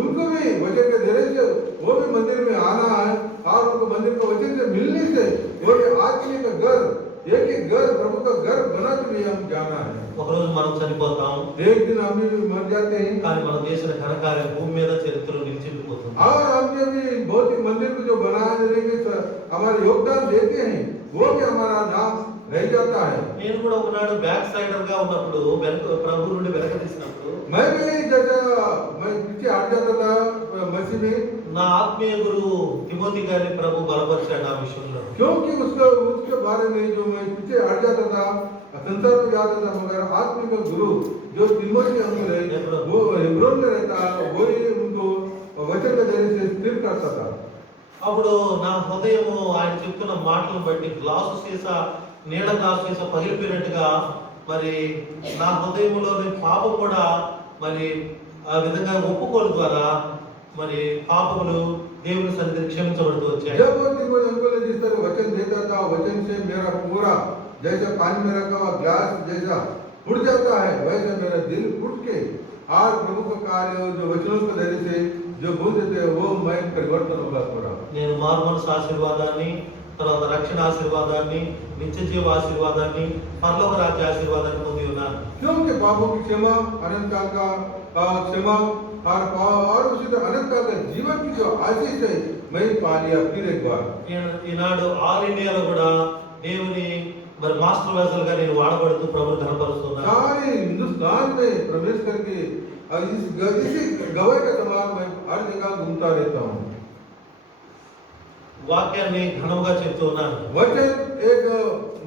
उनको भी वचन के जरिए से वो भी मंदिर में आना है और उनको मंदिर का वचन से मिलने से वो भी आत्मा का घर, एक ही घर, प्रभु का घर बना के भी हम जाना है। ఒకరోజు మనం చనిపోతాం, एक दिन हम भी मर जाते हैं కానీ మనం చేసిన ఘనకార్యం భూమి మీద చరిత్రలో నిలిచిపోతుంది. और हम जो भी भौतिक मंदिर को जो बनाने देंगे हमारे योगदान देते हैं वो भी हमारा नाम रह जाता है। నేను కూడా ఒకనాడు బ్యాక్ సైడర్ గా ఉన్నప్పుడు ప్రభు నుండి వెనక తీసినప్పుడు मैं भी जैसा मैं पीछे हट जाता था मसीह में, నా ఆత్మీయ గురువు తిమోతి గారిని ప్రభు బలపరిచాడు ఆ విషయంలో. क्योंकि उसके बारे में जो मैं पीछे हट जाता था, संसार में जाता था, मगर आत्मिक गुरु जो तिमोथी अंदर है वो हेब्रोन में रहता है, वही उनको वचन के जरिए से स्थिर करता था। అప్పుడు నా హృదయము ఆయన చెప్తున్న మాటలను బట్టి నీడ గ్లాసు సీసా పగిలిపోయినట్టుగా మరి నా హృదయంలోని పాపం కూడా మరి ఆ విధంగా ఒప్పుకోలు ద్వారా మరి పాపములు దేవుని సన్నిధిని క్షమించబడుతూ వచ్చాయి. जब वो तिमोथी अंकल ने जिस तरह वचन देता था, वचन से मेरा पूरा जैसे पानी में रखा हुआ ग्लास जैसा फूट जाता है, वैसे मेरा दिल फूट के और प्रभु का कार्य जो वचनों के जरिए से जो बोल देते हैं वो मैं परिवर्तन होगा पूरा। నేను మారుమనసు ఆశీర్వాదాన్ని, తర్వాత రక్షణ ఆశీర్వాదాన్ని, నిత్య జీవ ఆశీర్వాదాన్ని, పరలోక రాజ్య ఆశీర్వాదాన్ని పొంది ఉన్నాను. क्योंकि पापों की क्षमा, अनंत काल का क्षमा और उसी तरह अनंत काल का जीवन की जो आशीष है मैं पा लिया फिर एक बार। ఈనాడు ఆల్ ఇండియాలో కూడా దేవుని మరి మాస్టర్ వెసల్ గా నేను వాడబడుతూ ప్రభువుని ఘనపరుస్తున్నాను. सारे हिंदुस्तान में प्रवेश करके इसी गवाही का समान मैं हर जगह घूमता रहता हूँ। వాక్యాన్ని ఘనముగా చెప్తూ ఉన్నాను. वचन एक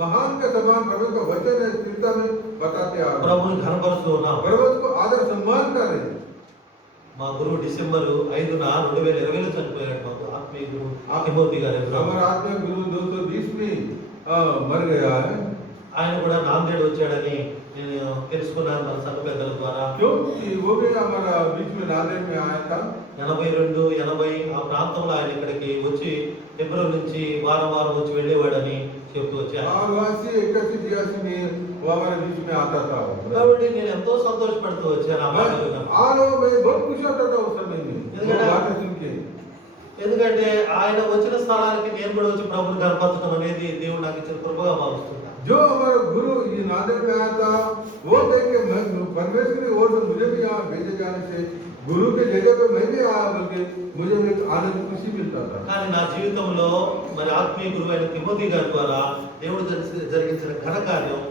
महान के समान प्रभु का वचन है, स्थिरता में बताते आ रहे हैं। ప్రభువుని ఘనపరుస్తూ ఉన్నాం. प्रभु को आदर सम्मान कर रहे हैं। మా గురువు డిసెంబర్ 5న 2020లో చనిపోయాడు. మాకు ఆత్మీయ గురువు తిమోతి గారు. हमारा आत्मिक गुरु 220 में मर गया है। ఆయన కూడా నాందేడ్ వచ్చాడని నేను తెలుసుకున్నాను మన సంఘ పెద్దల ద్వారా. क्योंकि वो भी हमारा बीच में नांदेड़ में आया था। 82, 80 ఆ ప్రాంతంలో ఆయన ఇక్కడికి వచ్చి హెబ్రోన్ నుంచి వారం వారం వచ్చి వెళ్ళేవాడని చెప్తూ వచ్చారు. और वहाँ से 81-82 में वो हमारे बीच में आता था। కాబట్టి నేను ఎంతో సంతోషపడుతూ వచ్చాను ఆ మాటలు విన్నప్పుడు. और मैं बहुत खुश होता था उस समय में वो बातें सुन के। ఎందుకంటే ఆయన వచ్చిన స్థలానికి నేను కూడా వచ్చి ప్రభువుని కనపరచడం అనేది దేవుడు నాకు ఇచ్చిన కృపగా భావిస్తున్నాను. जो हमारा गुरु ये नांदेड़ में आया था वो देख के मैं परमेश्वर की ओर से मुझे भी यहाँ भेजे जाने से गुरु के जगह पे मैं भी आया, बल्कि मुझे भी आनंद खुशी मिलता था। కానీ నా జీవితంలో మరి ఆత్మీయ గురువైన తిమోతి గారి ద్వారా దేవుడు జరిగించిన ఘన కార్యం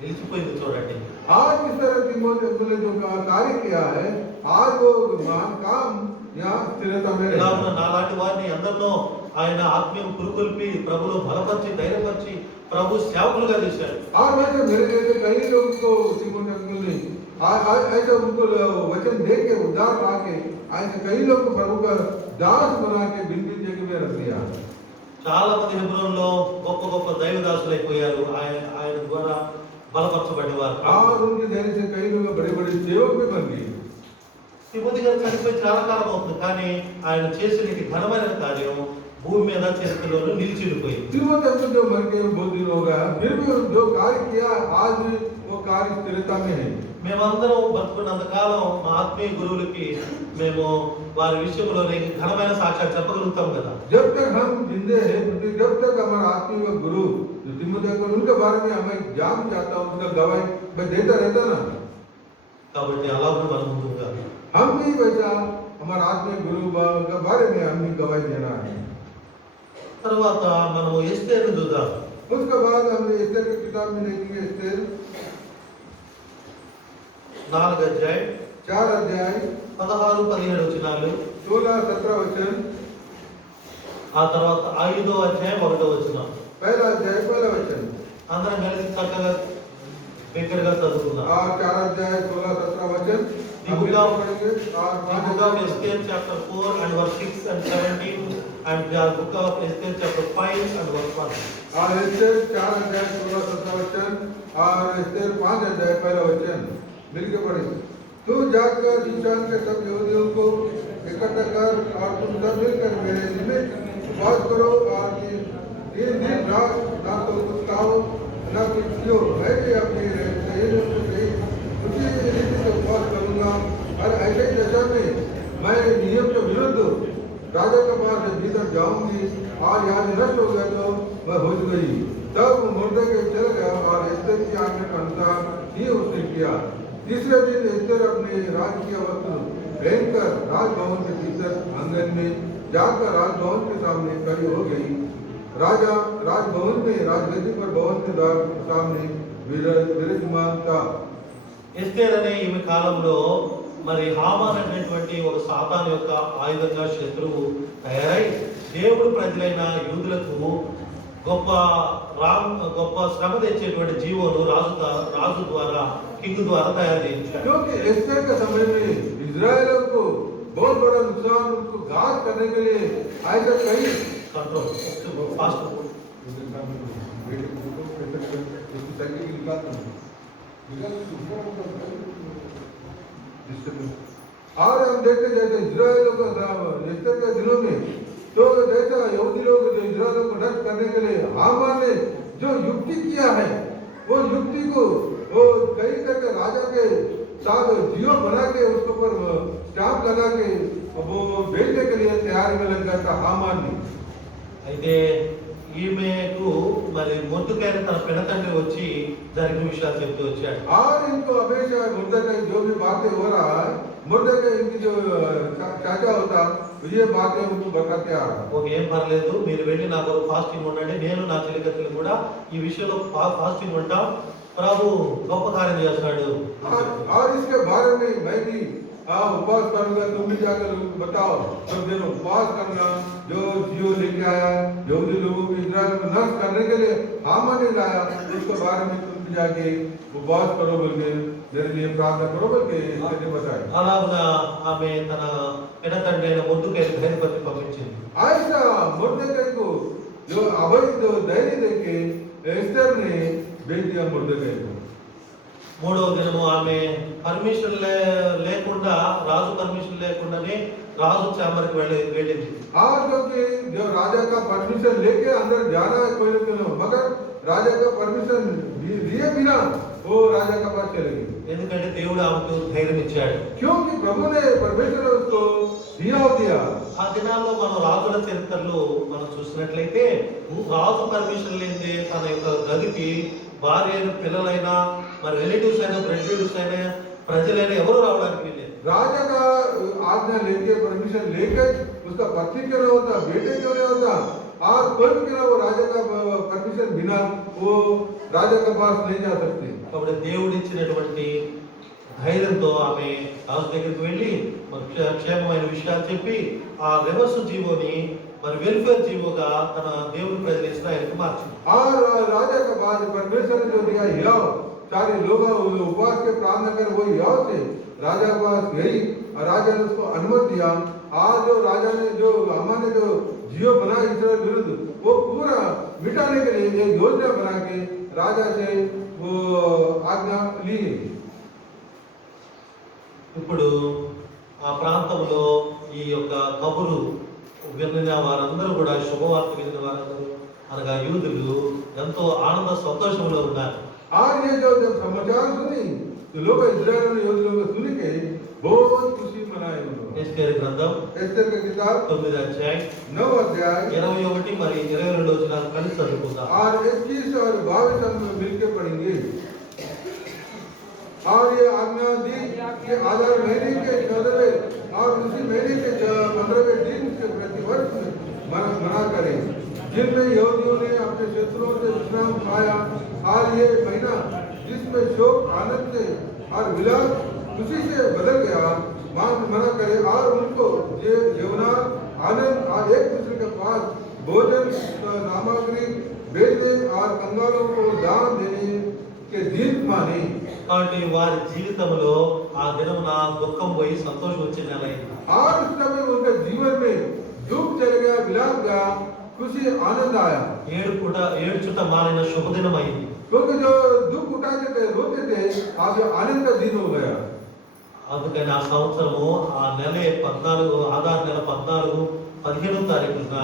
నిలిచిపోయింది. చూడండి आज इस तरह तिमोथी ने जो कार्य किया है आज वो महान काम यहाँ स्थिरता में ఇలా रहता ఉన్న है। నాలాంటి వారిని అందరిలో ఆయన ఆత్మీయం పురుకొల్పి ప్రభులో బలపరిచి ధైర్యపరిచి ప్రభు సేవకులుగా చేశాడు. और वैसे मेरे जैसे कई लोग को तिमोथी अंकल ने ऐसा उनको वचन दे के उद्धार ला के ऐसे कई लोग को प्रभु का दास बना के भिन्न जगह में रख दिया। చాలా మంది హెబ్రోన్లో గొప్ప గొప్ప దైవదాసులైపోయారు. ఆయన ద్వారా బలపరచబడేవారు. और उनके देने से कई लोग बड़े बड़े सेवक भी बन गए। తిమోతి గారు చనిపోయి చాలా కాలం అవుతుంది, కానీ ఆయన చేసిన ఈ ఘనమైన కార్యం భూమి మీద చరిత్రలో నిలిచిపోయింది. तिमोथी अंकल जो मर के बहुत दिन हो गया, फिर भी जो कार्य किया आज भी वो कार्य स्थिरता में है। మేమందరం బతుకున్నంత కాలం మా ఆత్మీయ గురువులకి మేము వారి విషయంలోనే ఘనమైన సాక్ష్యాలు చెప్పగలుగుతాం కదా. जब तक हम जिंदे हैं, जब तक हमारा आत्मिक गुरु जो तिमोथी अंकल उनके बारे में हमें जान चाहता हूँ, उनका गवाही मैं देता रहता ना। కాబట్టి అలాగే మనం ముందుగా हम भी वैसा हमारा आत्मिक गुरु के बारे में हम भी गवाही देना है। తర్వాత మనము ఎస్తేరును చూద్దాం. उसके बाद हम एस्तेर की किताब में देखेंगे। एस्तेर 4వ అధ్యాయం 4 अध्याय 16-17 వచనాలు, 16-17 वचन, ఆ తర్వాత 5వ అధ్యాయం 1వ వచనం. पहला अध्याय पहला वचन అందరం కలిసి చక్కగా బిగ్గరగా చదువుకుందాం. और 4 अध्याय 16-17 वचन The book of पढ़ेंगे। और The 5 book of Esther chapter 4 and verse 6 and 17 and the book of Esther chapter 5 and verse 1. और एस्तेर 4 अध्याय 16-17 वचन और एस्तेर 5 अध्याय पहला वचन मिलकर पढ़ेंगे। तू जाकर शूशान के सब यहूदियों को इकट्ठा कर और तुम सब मिलकर मेरे निमित्त उपवास करो और 3 दिन रात ना तो कुछ खाओ ना कुछ पियो। मैं भी अपनी सहेलियों के सहित उसी रीति से उपवास करूंगा। और ऐसे ही दशा में मैं नियम के विरुद्ध राजा के पास भीतर जाऊंगी और यहाँ नष्ट हो गया तो मैं हो गई। तब मुर्दे चल गया और एस्तेर की आज्ञा के अनुसार ही उसने किया। तीसरे दिन एस्तेर अपने राजकीय वस्त्र पहनकर राजभवन के भीतर आंगन में जाकर राजभवन के सामने खड़ी हो गई। राजा राजभवन में राजगद्दी पर भवन के द्वार के सामने विराजमान था। ఎస్తేర్ అనే ఈమె కాలంలో మరి హామాన్ అనేటువంటి ఒక సాతాను యొక్క ఆయుధంగా శత్రువు తయారై దేవుడు ప్రజలైన యూదులకు గొప్ప శ్రమ తెచ్చేటువంటి జీవోను రాజు ద్వారా కింగ్ ద్వారా తయారు చేయించాడు. क्योंकि एस्तेर के समय में इजरायलियों को बहुत बड़ा नुकसान उनको घात करने के लिए ऐसा कई కంట్రోల్ ఫాస్ట్ और हम देखते जैसे इजरायलियों को एस्तेर के दिनों में तो जैसा यहूदी लोग जो इजरायलियों को नष्ट करने के लिए हामान ने जो युक्ति किया है, वो युक्ति को वो कई करके राजा के साथ जियो बना के उसके ऊपर स्टाम्प लगा के वो भेजने के लिए तैयारी में लग गया था हामान ने। అయితే ఈమెకు మరి మొద్దుకైన తన పెనతండ్రి వచ్చి జరిగిన విషయాలు చెప్తూ వచ్చాడు. और इनको हमेशा मुर्दे जो भी बातें हो रहा है, मुर्दे इनकी जो चाचा होता ये बातें उनको बताते आ रहा। ఓకే, ఏం పర్లేదు, మీరు వెళ్ళి నా కొరకు ఫాస్టింగ్ ఉండండి, నేను నా చెలికత్తెలు కూడా ఈ విషయంలో ఫాస్టింగ్ ఉంటాం, ప్రభు గొప్ప కార్యం చేస్తాడు. और इसके बारे में मैं भी उपवास करूंगा, तुम भी जाकर बताओ। सब दिन उपवास करना जो जियो लेके आया यहूदी लोगों को इजराइल को नष्ट करने के लिए हामान ने लाया, उसके बारे में तुम भी जाके उपवास करो बोल के मेरे लिए प्रार्थना करो बोल के इसने बताया। అలాగా ఆమె తన పెనతండ్రి అయిన మొద్దుకై ధైర్యపతి పంపించింది. ऐसा मुर्दे को जो अवैध धैर्य देके एस्तेर ने भेज दिया मुर्दे को। మూడవ దినము ఆమె పర్మిషన్ లేకుండా, రాజు పర్మిషన్ లేకుండానే రాజు చాంబర్కి వెళ్ళింది. आज क्योंकि जो राजा का परमिशन लेके अंदर जाना है कोई नहीं, मगर राजा का परमिशन लिए बिना वो राजा का पास चलेगी। ఎందుకంటే దేవుడు ఆమెకు ధైర్యం ఇచ్చాడు. क्योंकि प्रभु ने परमेश्वर ने उसको दिया। ఆ దినాల్లో మనం రాజుల చరిత్రలో మనం చూసినట్లయితే రాజు పర్మిషన్ లేనిదే తన యొక్క గదికి భార్య అయిన పిల్లలైనా మరి రిలేటివ్స్ అయినా బ్రెడ్స్ అయినా ప్రజలైనా ఎవరు రావడానికి వీల్లేదు. राजा का आज्ञा लेके परमिशन लेकर उसका पति क्यों नहीं होता, बेटे क्यों नहीं होता, और कोई भी क्यों वो राजा का परमिशन बिना वो राजा के पास नहीं जा सकते। కాబట్టి దేవుడు ఇచ్చినటువంటి ధైర్యంతో ఆమె రాజు దగ్గరికి వెళ్ళి మరి క్షేమమైన విషయాలు చెప్పి ఆ రివర్స్ జీవోని మరి వెల్ఫేర్ జీవోగా తన దేవుని ప్రజలు ఇస్రాయేల్కి మార్చింది. और राजा का बाद परमेश्वर ने जो दिया हियाव, सारे लोग उपवास के प्रार्थना कर वो हियाव से राजा के पास गई और राजा ने उसको अनुमति दिया। आज जो राजा ने जो हामान ने जो जियो बना इस्राएल विरुद्ध, वो पूरा मिटाने के लिए एक योजना बना के राजा से वो आज्ञा ली। ఇప్పుడు ఆ ప్రాంతంలో ఈ యొక్క కబురు విన్న వారందరూ కూడా శుభవార్త విన్న వారందరూ అనగా యూదులు ఎంతో ఆనంద సంతోషంలో ఉన్నారు. और ये जो जब समाचार सुनी तो लोग इस्राएल ने योद्धा लोग सुन के बहुत खुशी मनाए। ఎస్తేరు గ్రంథం एस्तेर का किताब 9వ అధ్యాయం 9 अध्याय 21 మరి 22 వచనాలు కలిసి చదువుకుందాం. और 21 और 22 हम मिलकर पढ़ेंगे। और ये आज्ञा दी कि आधार महीने के 14वें और उसी महीने के 15वें दिन के प्रतिवर्ष मना करें, जिनमें यहूदियों ने अपने शत्रुओं से विश्राम पाया। और ये महीना जिसमें शोक आनंद से और विलास खुशी से बदल गया मना करे। और उनको यमुना आनंद और एक दूसरे के पास भोजन सामग्री भेजने और कंगालों को दान देने के दिन माने। కాబట్టి వారి జీవితంలో ఆ దినమున దుఃఖం పోయి సంతోషం వచ్చే నెల అయింది. और उस समय उनके जीवन में दुख चल गया, विलास गया, खुशी आनंद आया। ఏడ్చుట మాలిన శుభదినం అయింది. क्योंकि जो दुख उठाते थे रोते थे, आज आनंद का दिन हो गया। అందుకని ఆ సంవత్సరము ఆ నెల 14 ఆధార్ నెల 14 15వ తారీఖున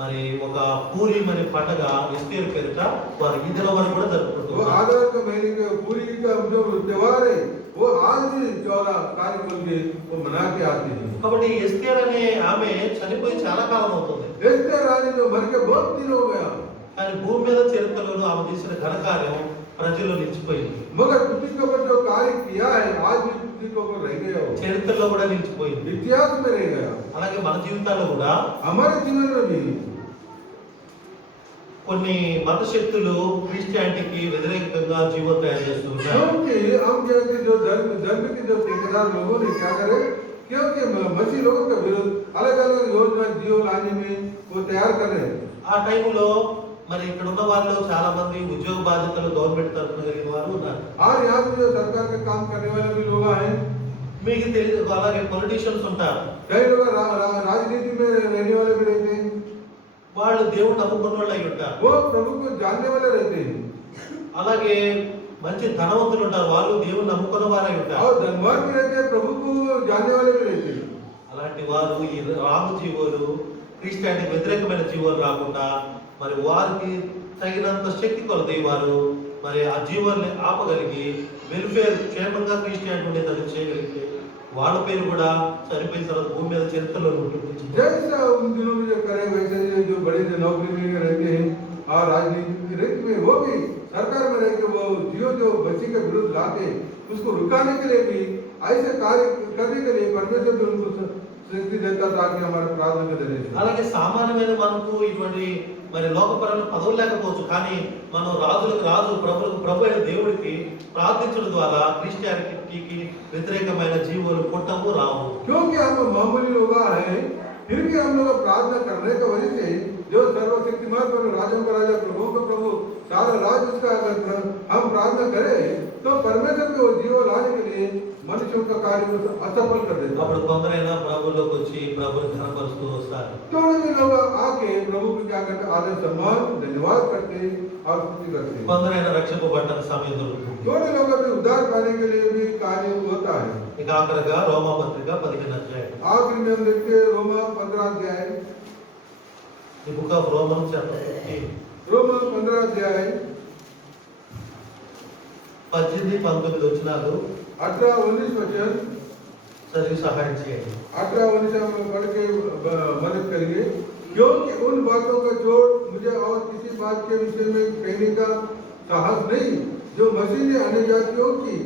మరి ఒక పూరీం అనే పండగ ఎస్తేరు పేరిట వారు ఈ దినం వరకు కూడా वो జరుపుకుంటున్నారు. आधार का महीने के पूरी का जो त्योहार है वो आज भी 14 तारीख को भी वो मना के आते हैं। కాబట్టి ఎస్తేర్ అనే ఆమె చనిపోయి చాలా కాలం అవుతుంది. एस्तेर रानी जो मर के बहुत दिन हो गया, కానీ భూమి మీద చరిత్రలోనూ ఆమె చేసిన ఘనకార్యం ప్రజల్లో నిలిచిపోయింది. मगर पृथ्वी के ऊपर जो कार्य किया है आज भी पृथ्वी के ऊपर रह गया, वो చరిత్రలో కూడా నిలిచిపోయింది. इतिहास में रह गया। అలాగే మన జీవితాల్లో కూడా हमारे जीवन में भी కొన్ని మత శక్తులు క్రిస్టియానిటీకి వ్యతిరేకంగా జీవో తయారు చేస్తూ ఉన్నారు. क्योंकि हम जैसे जो धर्म के जो ठेकेदार लोगों ने क्या करे, क्योंकि मसीह लोगों के विरुद्ध अलग अलग योजना जियो लाने में वो तैयार कर रहे हैं। ఆ టైంలో మరి ఇక్కడ ఉన్న వాళ్ళు చాలా మంది ఉద్యోగ బాధ్యతలు గవర్నమెంట్ తరఫున కలిగిన వారు ఉన్నారు. और यहाँ पे जो सरकार के काम करने वाले भी लोग हैं, మీకు తెలియదు, అలాగే పొలిటీషియన్స్ ఉంటారు. कई लोग राजनीति में रहने वाले भी रहते हैं, వాళ్ళు దేవుడు నమ్ముకున్న వాళ్ళు అయి ఉంటారు. वो प्रभु को जानने वाले रहते हैं। అలాగే మంచి ధనవంతులు ఉంటారు, వాళ్ళు దేవుడు నమ్ముకున్న వారై ఉంటారు. और धनवान भी रहते हैं, प्रभु को जानने वाले भी रहते हैं। అలాంటి వారు ఈ రాము జీవోలు క్రిస్టియానిటీ వ్యతిరేకమైన జీవోలు రాకుండా మరి వారికి తగినంత శక్తి కొలది వారు మరి ఆ జీవోల్ని ఆపగలిగి వెల్ఫేర్ క్షేమంగా క్రిస్టియానిటీ ఉండేదని చేయగలిగితే వాళ్ళ పేరు కూడా చనిపోయిన తర్వాత భూమి మీద చరిత్రలో ఉంటుంది. जैसा उन दिनों में जो करे वैसे जो बड़े जो नौकरी में रहते हैं और राजनीति में वो भी सरकार में रह के वो जियो जो बच्ची के विरुद्ध लाते उसको रुकाने के लिए भी ऐसे कार्य करने के लिए परमेश्वर भी उनको शक्ति देता था कि हमारे प्रार्थना के देने से। అలాగే సామాన్యమైన మనకు ఇటువంటి మరి లోకపరమైన పదవులు లేకపోవచ్చు, కానీ మనం రాజులకు రాజు ప్రభులకు ప్రభు అయిన దేవుడికి ప్రార్థించడం ద్వారా క్రిస్టియానిటీకి వ్యతిరేకమైన జీవోలు పుట్టము రావు. क्योंकि हम मामूली लोग हैं, फिर भी हम लोग प्रार्थना करने की वजह से जो सर्वशक्तिमान पर राजा का राजा प्रभु का प्रभु सारा राज उसका अगर हम प्रार्थना करें तो परमेश्वर के वो जीवन लाने के लिए मनुष्यों का कार्य को असफल कर देता। అప్పుడు కొందరైనా ప్రభువులోకి వచ్చి ప్రభుని ఘనపరుస్తూ వస్తారు. थोड़े भी लोग आके प्रभु को क्या करते, आदर सम्मान धन्यवाद करते और स्तुति करते। కొందరైనా రక్షింపబడటానికి సమయం దొరుకుతుంది. थोड़े लोग अभी उद्धार पाने के लिए भी कार्य होता है। ఇక ఆఖరిగా రోమా పత్రిక 15వ అధ్యాయం. आखिर में हम देखते हैं रोमा 15 अध्याय, the book of Romans chapter 15 Roma 15 अध्याय 18-19 వచనాలు 18-19 वचन చదివి సహాయం చేయండి. 18-19 हम पढ़ के मदद करेंगे। क्योंकि उन बातों का जोड़ मुझे और किसी बात के विषय में कहने का साहस नहीं, जो मसीह ने अन्य जातियों की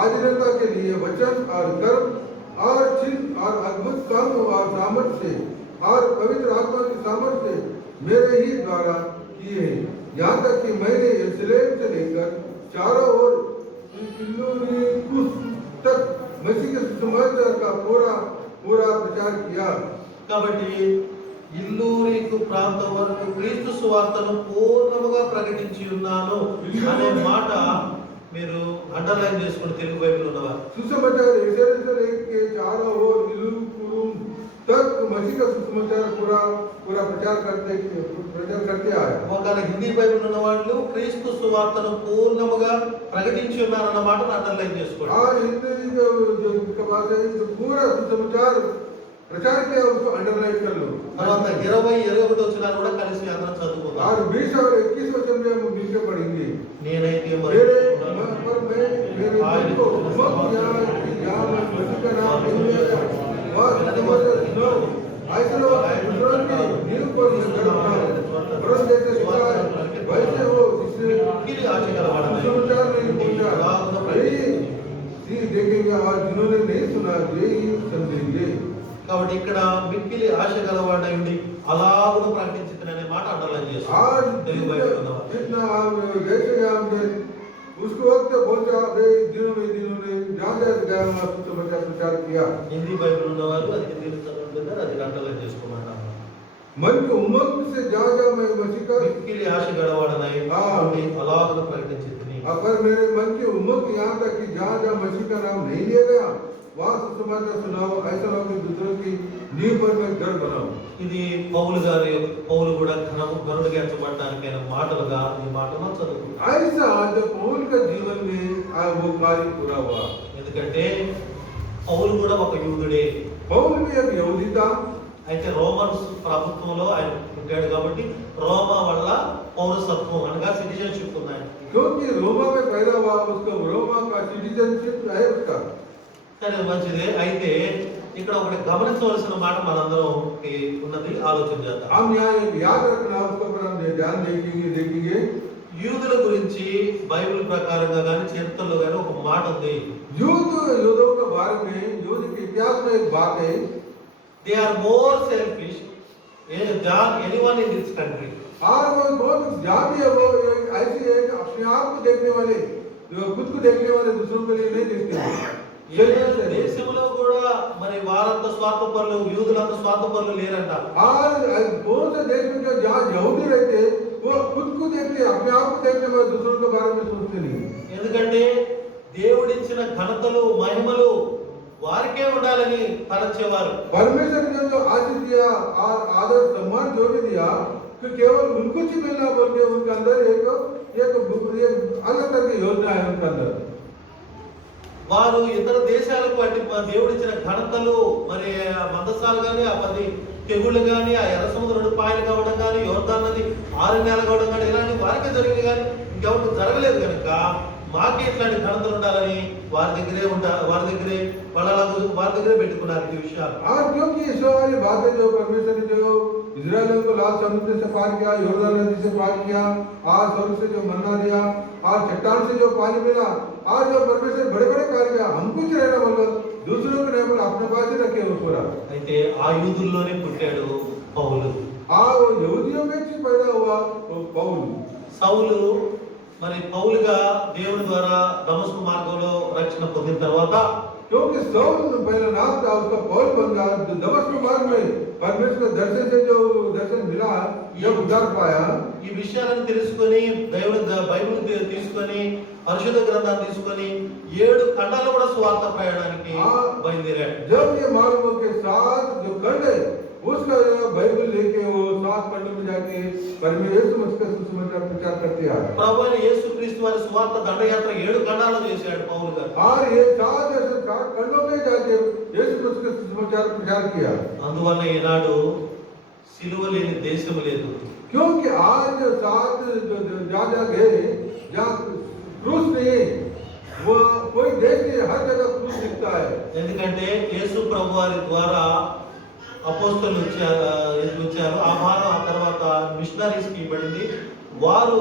आधीनता के लिए वचन और कर्म और चिन्ह और अद्भुत काम और सामर्थ्य से और पवित्र आत्मा की सामर्थ्य से मेरे ही द्वारा किए हैं। यहाँ तक कि मैंने यरूशलेम से लेकर चारों ओर तक मसीह के सुसमाचार का पूरा पूरा प्रचार किया। కాబట్టి ఇల్లూరికు ప్రాంతం వరకు క్రీస్తు సువార్తను పూర్ణముగా ప్రకటించి ఉన్నాను అనే మాట మీరు అండర్లైన్ చేసుకుని తెలుగు బైబిల్ ఉన్నవారు. सुसमाचार यरूशलेम के चारों ओर इल्लुकुरुम तक मसीह का सुसमाचार पूरा पूरा प्रचार करते आया। ఒకవేళ హిందీ బైబిల్ ఉన్న వాళ్ళు క్రీస్తు సువార్తను పూర్ణముగా ప్రకటించి ఉన్నారన్న మాటను అండర్లైన్ చేసుకోండి. और हिंदी जो का बात है जो पूरा सुसमाचार प्रचार किया उसको अंडरलाइन कर लो। తర్వాత 20-21 వచనాలు కూడా కలిసి అందరం చదువుకుందాం. और 20 और 21 वचन में हम मिलकर पढ़ेंगे। నేనైతే मेरे पर मैं मेरे मन को मत या मसीह का नाम नहीं लेगा और समझ लो ऐसे लोग दूसरों की दिल को करना परम जैसे लिखा है वैसे वो इससे మిక్కిలి ఆశగలవాడనై सुसमाचार नहीं पहुंचा यही देखेंगे और जिन्होंने नहीं सुना यही समझेंगे। కాబట్టి ఇక్కడ మిక్కిలి ఆశ గలవాడై ఉండి అలాగును ప్రకటించుతనే మాట అండర్లైన్ చేసుకోండి. आज తెలుగు బైబిల్ ఉన్నవారు. जितना हम देखेंगे हमने उसको वक्त पहुंचा दिनों में जहाँ गया वहाँ सुसमाचार प्रचार किया। హిందీ బైబిల్ ఉన్నవారు అది హిందీలో చదువుకుంటారు అది అండర్లైన్ చేసుకోమంటారు. मन के उमंग से जहाँ मैं मसीह का మిక్కిలి ఆశ గలవాడనై ఉండి అలాగును ప్రకటించుతని. पर मेरे मन की उमंग यहाँ तक कि जहाँ मसीह का नाम नहीं लिया गया वहाँ सुसमाचार सुनाओ ऐसा लोग दूसरों की नींव पर मैं घर बनाऊं। ఇది పౌలు కూడా గనుడిగా ఎంచబడడానికైన మాటలుగా ఈ మాటను చదువుకుంటాం. ऐसा जब पौल का जीवन में वो कार्य पूरा हुआ ఎందుకంటే పౌలు కూడా ఒక యూదుడే. पौल भी एक यहूदी था అయితే రోమన్స్ ప్రభుత్వంలో ఆయన పుట్టాడు కాబట్టి రోమా వల్ల పౌరసత్వం అనగా సిటిజన్షిప్ ఉన్నాయి. क्योंकि रोमा में पैदा हुआ उसका रोमा का सिटीजनशिप है उसका। సరే మంచిదే. అయితే ఇక్కడ ఒకటి గమనించవలసిన మాట మనందరం ఉన్నది ఆలోచన చేద్దాం. हम यहाँ एक याद रखना उसको पर हम ध्यान देखेंगे యూదుల గురించి బైబిల్ ప్రకారంగా కానీ చరిత్రలో కానీ ఒక మాట ఉంది. यूदों के बारे में यूद के इतिहास में एक बात है they are more selfish than anyone in this country. और वो बहुत जाति है वो ऐसी है कि अपने आप को देखने वाले जो खुद को देखने वाले दूसरों के लिए नहीं देखते ఏ దేశంలో కూడా మరి వారంత స్వార్థపరులు యూదులంత స్వార్థపరులు లేరంట. और कौन से देश में जो जहाँ यहूदी रहते वो खुद को देखते अपने आप को देखने वाले दूसरों के बारे में सोचते नहीं। ఎందుకంటే దేవుడిచ్చిన ఘనతలు మహిమలు వారికే ఉండాలని తలచేవారు. परमेश्वर ने जो आशीष दिया और आदर सम्मान जो भी दिया कि केवल उनको ही मिलना बोल के उनके अंदर एक अलग तरह की योजना है उनके अंदर। వారు ఇతర దేశాలకు అటు దేవుడిచ్చిన ఘనతలు మరి మందసాలు కానీ ఆ 10 తెగుళ్ళు కానీ ఆ ఎర్ర సముద్రం పాయలు కావడం కానీ యోర్దాన్ నది 6 నెలలు కావడం కానీ ఇలాంటి వారికే జరిగింది కానీ ఇంకెవరికి జరగలేదు కనుక మాకే ఇట్లాంటి ఘనతలు ఉండాలని వారి దగ్గరే వాళ్ళ దగ్గరే పెట్టుకున్నారు ఈ విషయాలు. और क्योंकि ईश्वर वाली बातें जो परमेश्वर ने जो इजराइलियों को लाल समुद्र से पार किया योर्दान नदी से पार किया और स्वर्ग से जो मन्ना दिया और चट्टान से जो पानी मिला और जो परमेश्वर बड़े बड़े कार्य किया हम कुछ रहना बोलो दूसरों को नहीं बोलो अपने पास ही रखे वो पूरा। అయితే ఆ యూదుల్లోనే పుట్టాడు పౌలు. और यहूदियों में से पैदा हुआ वो पौल। సౌలు మరి పౌలుగా దేవుని ద్వారా దమస్కు మార్గంలో రక్షణ పొందిన తర్వాత क्योंकि सौल पहला नाम था उसका पौल बन गया दमस्क मार्ग में परमेश्वर दर्शन से जो दर्शन मिला जब उद्धार पाया। ఈ విషయాలను తెలుసుకొని బైబిల్ తీసుకొని పరిశుద్ధ గ్రంథాన్ని తీసుకొని 7 ఖండాలు కూడా సువార్త ప్రయాణానికి బయలుదేరాడు. जब ये मार्गों के साथ जो खंड है उसका बाइबल लेके वो 7 खंडों में जाके परमेश्वर का सुसमाचार प्रचार करते आए। ప్రభువైన యేసుక్రీస్తు వారి సువార్త దండయాత్ర 7 ఖండాలు చేశాడు పౌలు గారు. और ये 7 खंडों में जाके यीशु मसीह का सुसमाचार प्रचार किया। అందువల్ల ఈనాడు సిలువ లేని దేశం లేదు. क्योंकि आज 7 जो जहाँ गए जहाँ क्रूस नहीं वो कोई देश नहीं हर जगह क्रूस दिखता है। ఎందుకంటే యేసు ప్రభు వారి ద్వారా అపోస్తలులు వచ్చారు. ఆ భారం ఆ తర్వాత మిషనరీస్ కి ఇవ్వబడింది. వారు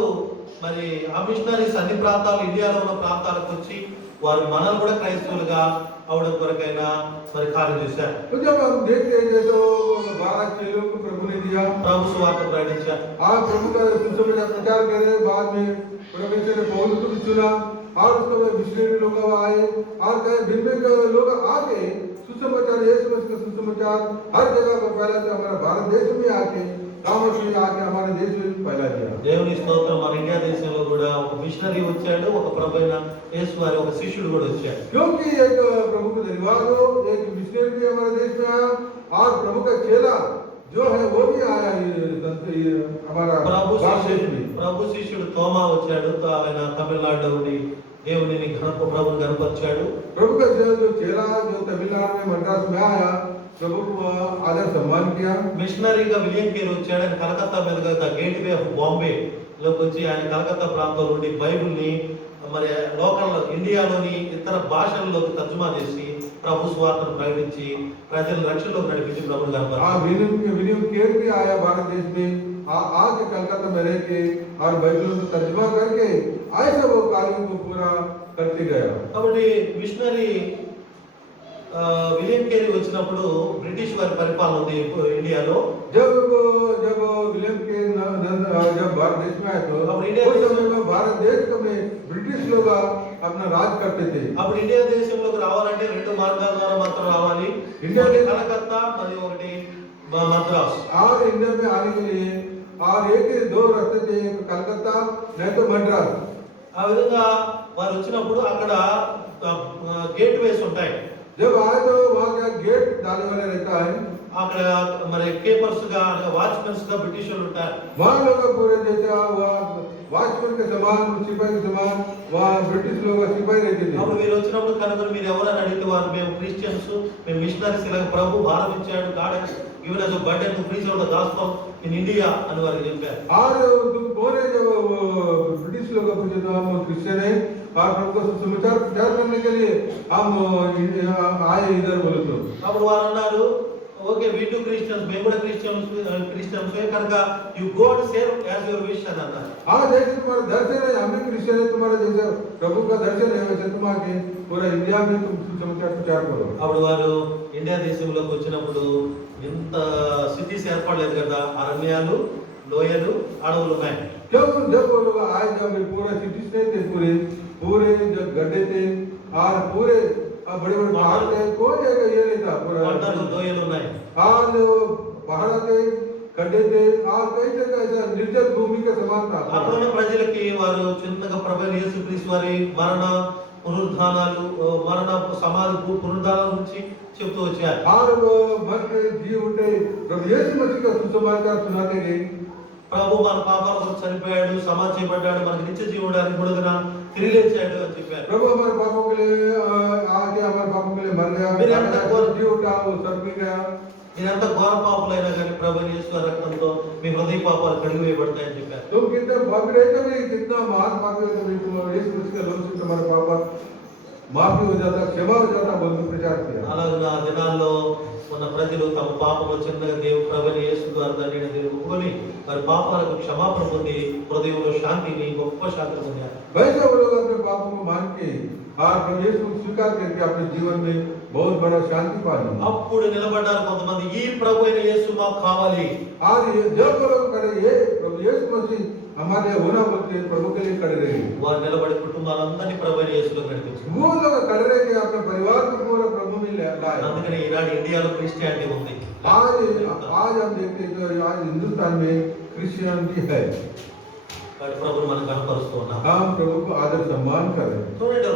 మరి ఆ మిషనరీస్ అన్ని ప్రాంతాలు ఇండియాలో ఉన్న ప్రాంతాలకు వచ్చి వారు మనల్ని కూడా క్రైస్తవులుగా అవడం కొరకైనా మరి కార్యం చేశారు. तो जब हम देखते हैं जैसे 12 चेलों को प्रभु ने दिया ప్రభు సువార్త ప్రకటించారు. आज प्रभु का सुसमाचार प्रचार करे बाद में परमेश्वर ने पौलुस को भी चुना और उसके बाद मिशनरी लोग आए और कई भिन्न के लोग आके सुसमाचार यीशु मसीह का सुसमाचार हर जगह पर फैलाते, हमारे भारत देश में आके गाँव में आके हमारे देश में भी फैला दिया। దేవుని స్తోత్రం. మన ఇండియా దేశంలో కూడా ఒక మిషనరీ వచ్చాడు, ఒక ప్రభువైన యేసు వారి ఒక శిష్యుడు కూడా వచ్చాడు. क्योंकि एक प्रभु का धन्यवाद हो, एक मिशनरी भी हमारे देश में आया और प्रभु का चेला जो है वो भी आया हमारा ప్రభు శిష్యుడు తోమా వచ్చాడు. ఆయన తమిళనాడు నుండి దేవుని ప్రభుని కనపరిచాడు. प्रभु का जो चेला जो तमिलनाडु में मद्रास में आया, प्रभु को आदर सम्मान किया। మిషనరీగా విలియం కేరీ వచ్చాడు. ఆయన కలకత్తా మీదుగా గేట్ వే ఆఫ్ బాంబే లోకి వచ్చి ఆయన కలకత్తా ప్రాంతం నుండి బైబిల్ని మరి లోకల్ ఇండియాలోని ఇతర భాషల్లోకి తర్జుమా చేసి ప్రభు స్వార్థను ప్రకటించి ప్రజల రక్షణలోకి నడిపించి ప్రభుని కనపరిచాడు. विलियम केर भी आया भारत देश में, आके कलकत्ता में रह के और बाइबल को तर्जुमा करके ऐसे वो कार्यों को पूरा करते गया। కాబట్టి మిషనరీ విలియం కేరీ వచ్చినప్పుడు బ్రిటిష్ వారి పరిపాలన ఉంది ఇండియాలో. जब विलियम केर जब भारत देश में आए तो उस समय में भारत देश में ब्रिटिश लोग अपना राज करते थे। అప్పుడు ఇండియా దేశంలోకి రావాలంటే రెండు మార్గాల ద్వారా మాత్రం రావాలి. ఇండియా కలకత్తా మరియు ఒకటి మద్రాస్. और इंडिया में आने के लिए और एक ही दो रास्ते थे, एक कलकत्ता नहीं तो मद्रास। ఆ విధంగా వారు వచ్చినప్పుడు అక్కడ గేట్ వేస్ ఉంటాయి. जब आए तो वहाँ क्या गेट डालने वाला रहता है, అక్కడ మరి కేపర్స్ గా వాచ్మెన్స్ గా బ్రిటిష్ వాళ్ళు ఉంటారు. वहाँ लोग पूरे जैसे वॉचमैन के समान, सिपाही के समान वहाँ ब्रिटिश लोग सिपाही रहते थे। అప్పుడు వీళ్ళు వచ్చినప్పుడు కనుక మీరు ఎవరైనా అడిగితే వారు మేము క్రిస్టియన్స్, మేము మిషనరీస్, ఇలా ప్రభు భారం ఇచ్చాడు, God given us a burden to preach out the gospel in India అని వారికి చెప్పారు. और तुम कौन है? जब ब्रिटिश लोग पूछे तो हम क्रिश्चियन है और प्रभु का सुसमाचार प्रचार करने के लिए हम आए इधर बोले तो। అప్పుడు వారు అన్నారు, ఓకే వి టు క్రిస్టియన్స్, మేము కూడా క్రిస్టియన్స్ కనుక you go and save as your wish అని అన్నారు. हाँ, जैसे तुम्हारा दर्शन है, हम भी क्रिश्चियन है, तुम्हारा जैसे प्रभु का दर्शन है वैसे तुम आके पूरा इंडिया में तुम सुसमाचार प्रचार करो। అప్పుడు వారు ఇండియా దేశంలోకి వచ్చినప్పుడు ఇంత సిటీస్ ఏర్పడలేదు కదా, అరణ్యాలు, లోయలు, అడవులు ఉన్నాయి. जब वो लोग आए, जब पूरा सिटीज नहीं थे, पूरे जब गड्ढे थे और पूरे बड़े बड़े पहाड़ थे, कोई जगह ये नहीं था, पूरा కొండలు, లోయలు ఉన్నాయి. और पहाड़ थे, गड्ढे थे और कई जगह ऐसा निर्जल भूमि के समान था। అక్కడున్న ప్రజలకి వారు చిన్నగా ప్రభువైన యేసుక్రీస్తు వారి మరణ పునరుద్ధానాలు, మరణ సమాధి పునరుద్ధానాల గురించి చెప్తూ వచ్చారు. और वो मर के जी उठे, प्रभु यीशु मसीह का सुसमाचार सुनाते गए। ప్రభు మన పాపాల కోసం చనిపోయాడు, సమాధి చేయబడ్డాడు, మనకి నిత్య జీవుడానికి బుడగన తిరిగి లేచాడు అని చెప్పారు. प्रभु हमारे पापों के लिए आके हमारे पापों के लिए मर गया, जी उठा, वो स्वर्ग में गया। మీరంత ఘోర పాపులైనా కానీ ప్రభు యేసు వారి రక్తంతో మీ హృదయ పాపాలు కడిగి వేయబడతాయని చెప్పారు. तुम कितना पापी रहते भी, कितना महान पापी होते भी, तुम यीशु मसीह का नाम से तुम्हारा पाप माफी हो जाता, क्षमा हो जाता, बोल के प्रचार किया। అలాగే ఆ దినాల్లో ఉన్న ప్రజలు తమ పాపములు చిన్నగా ప్రభువైన యేసు ద్వారా తండ్రిని ఒప్పుకొని వారి పాపాలకు క్షమాపణ పొంది హృదయంలో శాంతిని, గొప్ప శాంతిని పొందారు. वैसे वो लोग अपने पापों को मान के और प्रभु यीशु को स्वीकार करके अपने जीवन में बहुत बड़ा शांति पा ली। అప్పుడు నిలబడ్డారు కొంతమంది, ఈ ప్రభువైన యేసు మాకు కావాలి. और जब वो लोग खड़े, ये प्रभु यीशु मसीह हमारे होना बोलते प्रभु के लिए खड़े रहे। వారు నిలబడి కుటుంబాలందరినీ ప్రభువైన యేసులో నడిపించారు. वो लोग खड़े रहे कि अपने परिवार को पूरा प्रभु में लाए। అందుకని ఈనాడు ఇండియాలో క్రిస్టియానిటీ ఉంది. आज हम देखते हैं कि आज हिंदुस्तान में क्रिश्चियनिटी है। ప్రభువుని మనం కనపరుస్తూ ఉన్నాం. हम प्रभु को आदर सम्मान कर रहे हैं। చూడండి,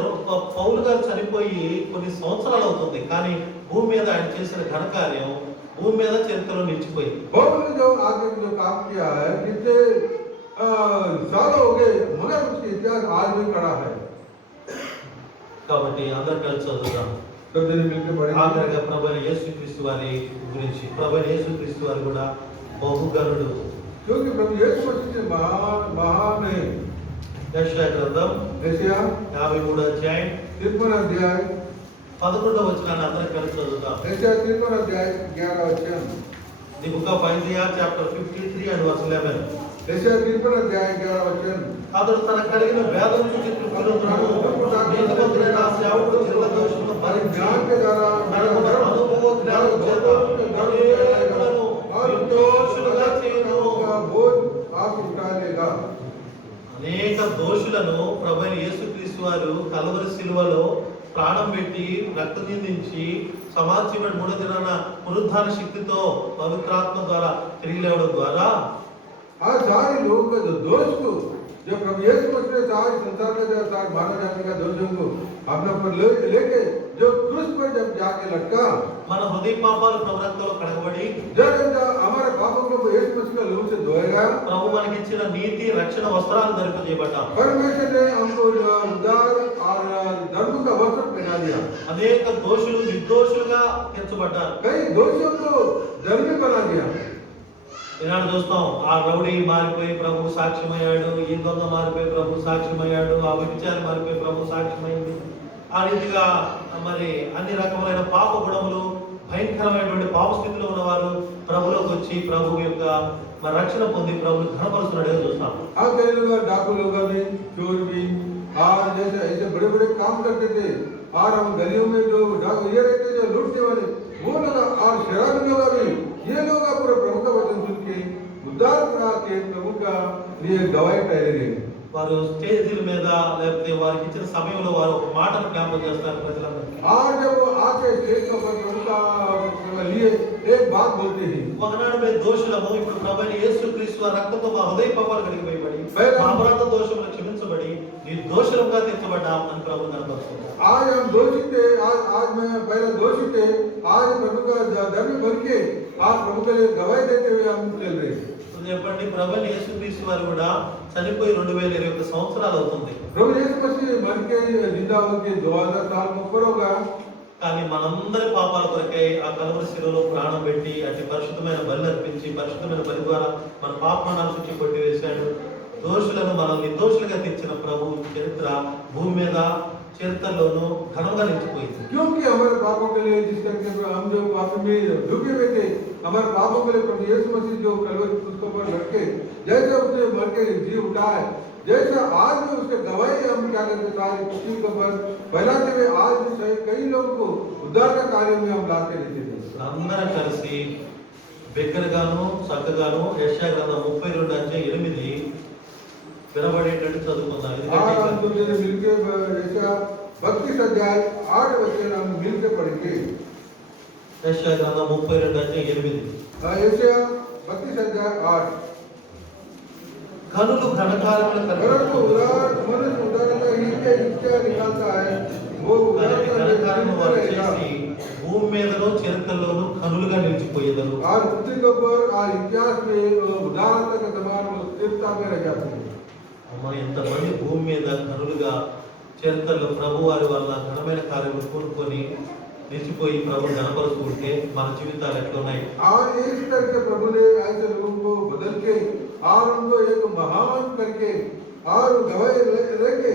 పౌలు గారు చనిపోయి కొన్ని సంవత్సరాలు అవుతుంది, కానీ భూమి మీద ఆయన చేసిన ఘనకార్యం భూమి మీద చరిత్రలో నిలిచిపోయింది. पौल ने जो आगे जो काम किया है, कितने सालों हो गए, मगर उसका इतिहास आज भी खड़ा है। కాబట్టి అందరూ కలిసి చదువుదాం. सब जने मिलकर पढ़ेंगे। ఆఖరిగా ప్రభువైన యేసుక్రీస్తు వారి గురించి. ప్రభువైన యేసుక్రీస్తు వారు కూడా బహుగనుడు. क्योंकि प्रभु यीशु मसीह से महान है। యెషయా గ్రంథం यशायाह 53వ అధ్యాయం 53 अध्याय 11వ వచనాన్ని అందరూ కలిసి చదువుదాం. यशायाह 53 अध्याय 11 वचन। The book of Isaiah chapter 53 and verse 11. यशायाह 53 अध्याय 11 वचन। అతడు తన కలిగిన వేదం చూసి తృప్తినొందును. నీతిమంతుడైన నా సేవకుడు చిన్న దోషములను భరించి ज्ञान के द्वारा మనకున్న అనుభవ జ్ఞానం చేత అనేకులను నిర్దోషులుగా చేయును. बोझ आप उठा लेगा। అనేక దోషులను ప్రభువైన యేసుక్రీస్తు యేసుక్రీస్తు వారు కల్వరి శిలువలో ప్రాణం పెట్టి రక్తం చిందించి సమాధించబడి మూడో దినాన పునరుద్ధాన శక్తితో పవిత్రాత్మ ద్వారా తిరిగి లేవడం ద్వారా आज सारे लोगों का जो दोष को जो प्रभु यीशु मसीह ने सारे संसार का जो सारे मानव जाति का दोषों को अपने ऊपर लेके जो क्रूस पर जब जाके लटका మన హృదయ పాపాలు ప్రభు రక్తంలో కడగబడి जब हमारे पापों को यीशु मसीह का लहू से धोएगा ప్రభు మనకిచ్చిన నీతి రక్షణ వస్త్రాలు ధరింపజేయబడ్డాం. परमेश्वर ने हमको उद्धार और धर्म का वस्त्र पहना दिया. అనేక దోషులు నిర్దోషులుగా తీర్చబడ్డారు. कई दोषियों को धर्मी बना दिया. ఈనాడు చూస్తాం ఆ రౌడీ మారిపోయి ప్రభు సాక్ష్యమయ్యాడు, ఈ దొంగ మారిపోయి ప్రభు సాక్ష్యమయ్యాడు, ఆ వ్యభిచారి మారిపోయి ప్రభు సాక్ష్యమైంది. ఆ రీతిగా మరి అన్ని రకములైన పాప గుణములు భయంకరమైనటువంటి పాప స్థితిలో ఉన్నవారు ప్రభులోకి వచ్చి ప్రభు యొక్క మరి రక్షణ పొంది ప్రభుని ఘనపరుస్తున్నట్టుగా చూస్తాం. ఆ कई लोग डाकू लोग भी, चोर भी और जैसे ऐसे बड़े बड़े काम करते थे और हम गलियों में जो डाकू ये रहते जो लूटने वाले वो लोग और शराबी लोग भी ये लोग पूरे प्रभु का वचन सुन के उद्धार करा के प्रभु का लिए गवाही ठहरे. వారు స్టేజీల మీద లేకపోతే వారికి ఇచ్చిన సమయంలో వారు ఒక మాటను జ్ఞాపకం చేస్తారు ప్రజలందరికీ. और जब वो आके स्टेज पर प्रभु का लिए एक बात बोलते हैं. ఒకనాడు మేము దోషులము, ఇప్పుడు ప్రభువైన యేసుక్రీస్తు వారి రక్తంతో మా హృదయ పాపాలు కడిగివేయబడి మా అపరాధ దోషములు క్షమించబడి నిర్దోషులుగా తీర్చబడ్డాం అని ప్రభువు కనపరుస్తున్నారు. आज हम दोषी थे, आज मैं पहले दोषी थे, आज प्रभु का धर्मी बन के आज प्रभु के लिए गवाही देते हुए हम चल रहे हैं. చెప్పండి, ప్రభువైన యేసుక్రీస్తు వారు కూడా చనిపోయి 2021 సంవత్సరాలు అవుతుంది. प्रभु यीशु मसीह मर के जिंदा होके 2000 साल ऊपर होगा. కానీ మనందరి పాపాల కొరకై ఆ కల్వరి శిలువలో ప్రాణం పెట్టి అతి పరిశుద్ధమైన బలి అర్పించి పరిశుద్ధమైన బలి ద్వారా మన పాపాలను శుచి కొట్టివేశాడు. దోషులను మనల్ని నిర్దోషులుగా తీర్చిన ప్రభు చరిత్ర భూమి మీద చరిత్రలోనూ ఘనంగా నిలిచిపోయింది. क्योंकि हमारे पापों के लिए जिस करके हम जो पाप में डूबे हुए थे, हमारे पापों के लिए प्रभु यीशु मसीह जो कलवरी क्रूस पर लटके जैसे उसने मर के जी उठा है, जैसे आज भी उसके गवाही हम क्या करते सारी पृथ्वी के ऊपर फैलाते हुए आज भी कई लोगों को उद्धार का कार्य में हम लाते रहते थे. అందరం కలిసి బిగ్గరగాను చక్కగాను యెషయా గ్రంథం 32:8 వినబడేటట్టు చదువుకుందాం. आज हम तुम जैसे मिलके ऐसा 32 अध्याय 8 वचन हम मिलके पढ़ेंगे. యెషయా గ్రంథం 32:8 ऐसा 32 अध्याय 8. కనులు ఘనకార్యములు परंतु उदार मनुष्य उदारता ही के इच्छा निकालता है, वो उदारता ఘనకార్యము వారు रहेगा. చేసి భూమి మీదను చరిత్రలోను కనులుగా నిలిచిపోయేదరు. और पृथ्वी के ऊपर और इतिहास में उदारता के समान वो स्थिरता में रह जाते हैं. అమ్మ, ఎంతమంది భూమి మీద కనులుగా చరిత్రలో ప్రభు వారి వల్ల ఘనమైన కార్యములు కోరుకొని నిలిచిపోయి ప్రభు ఘనపరుచుకుంటే మన జీవితాలు ఎట్లున్నాయి? और इस तरह से प्रभु ने ऐसे लोगों को बदल के और उनको एक महान करके और गवाही लेके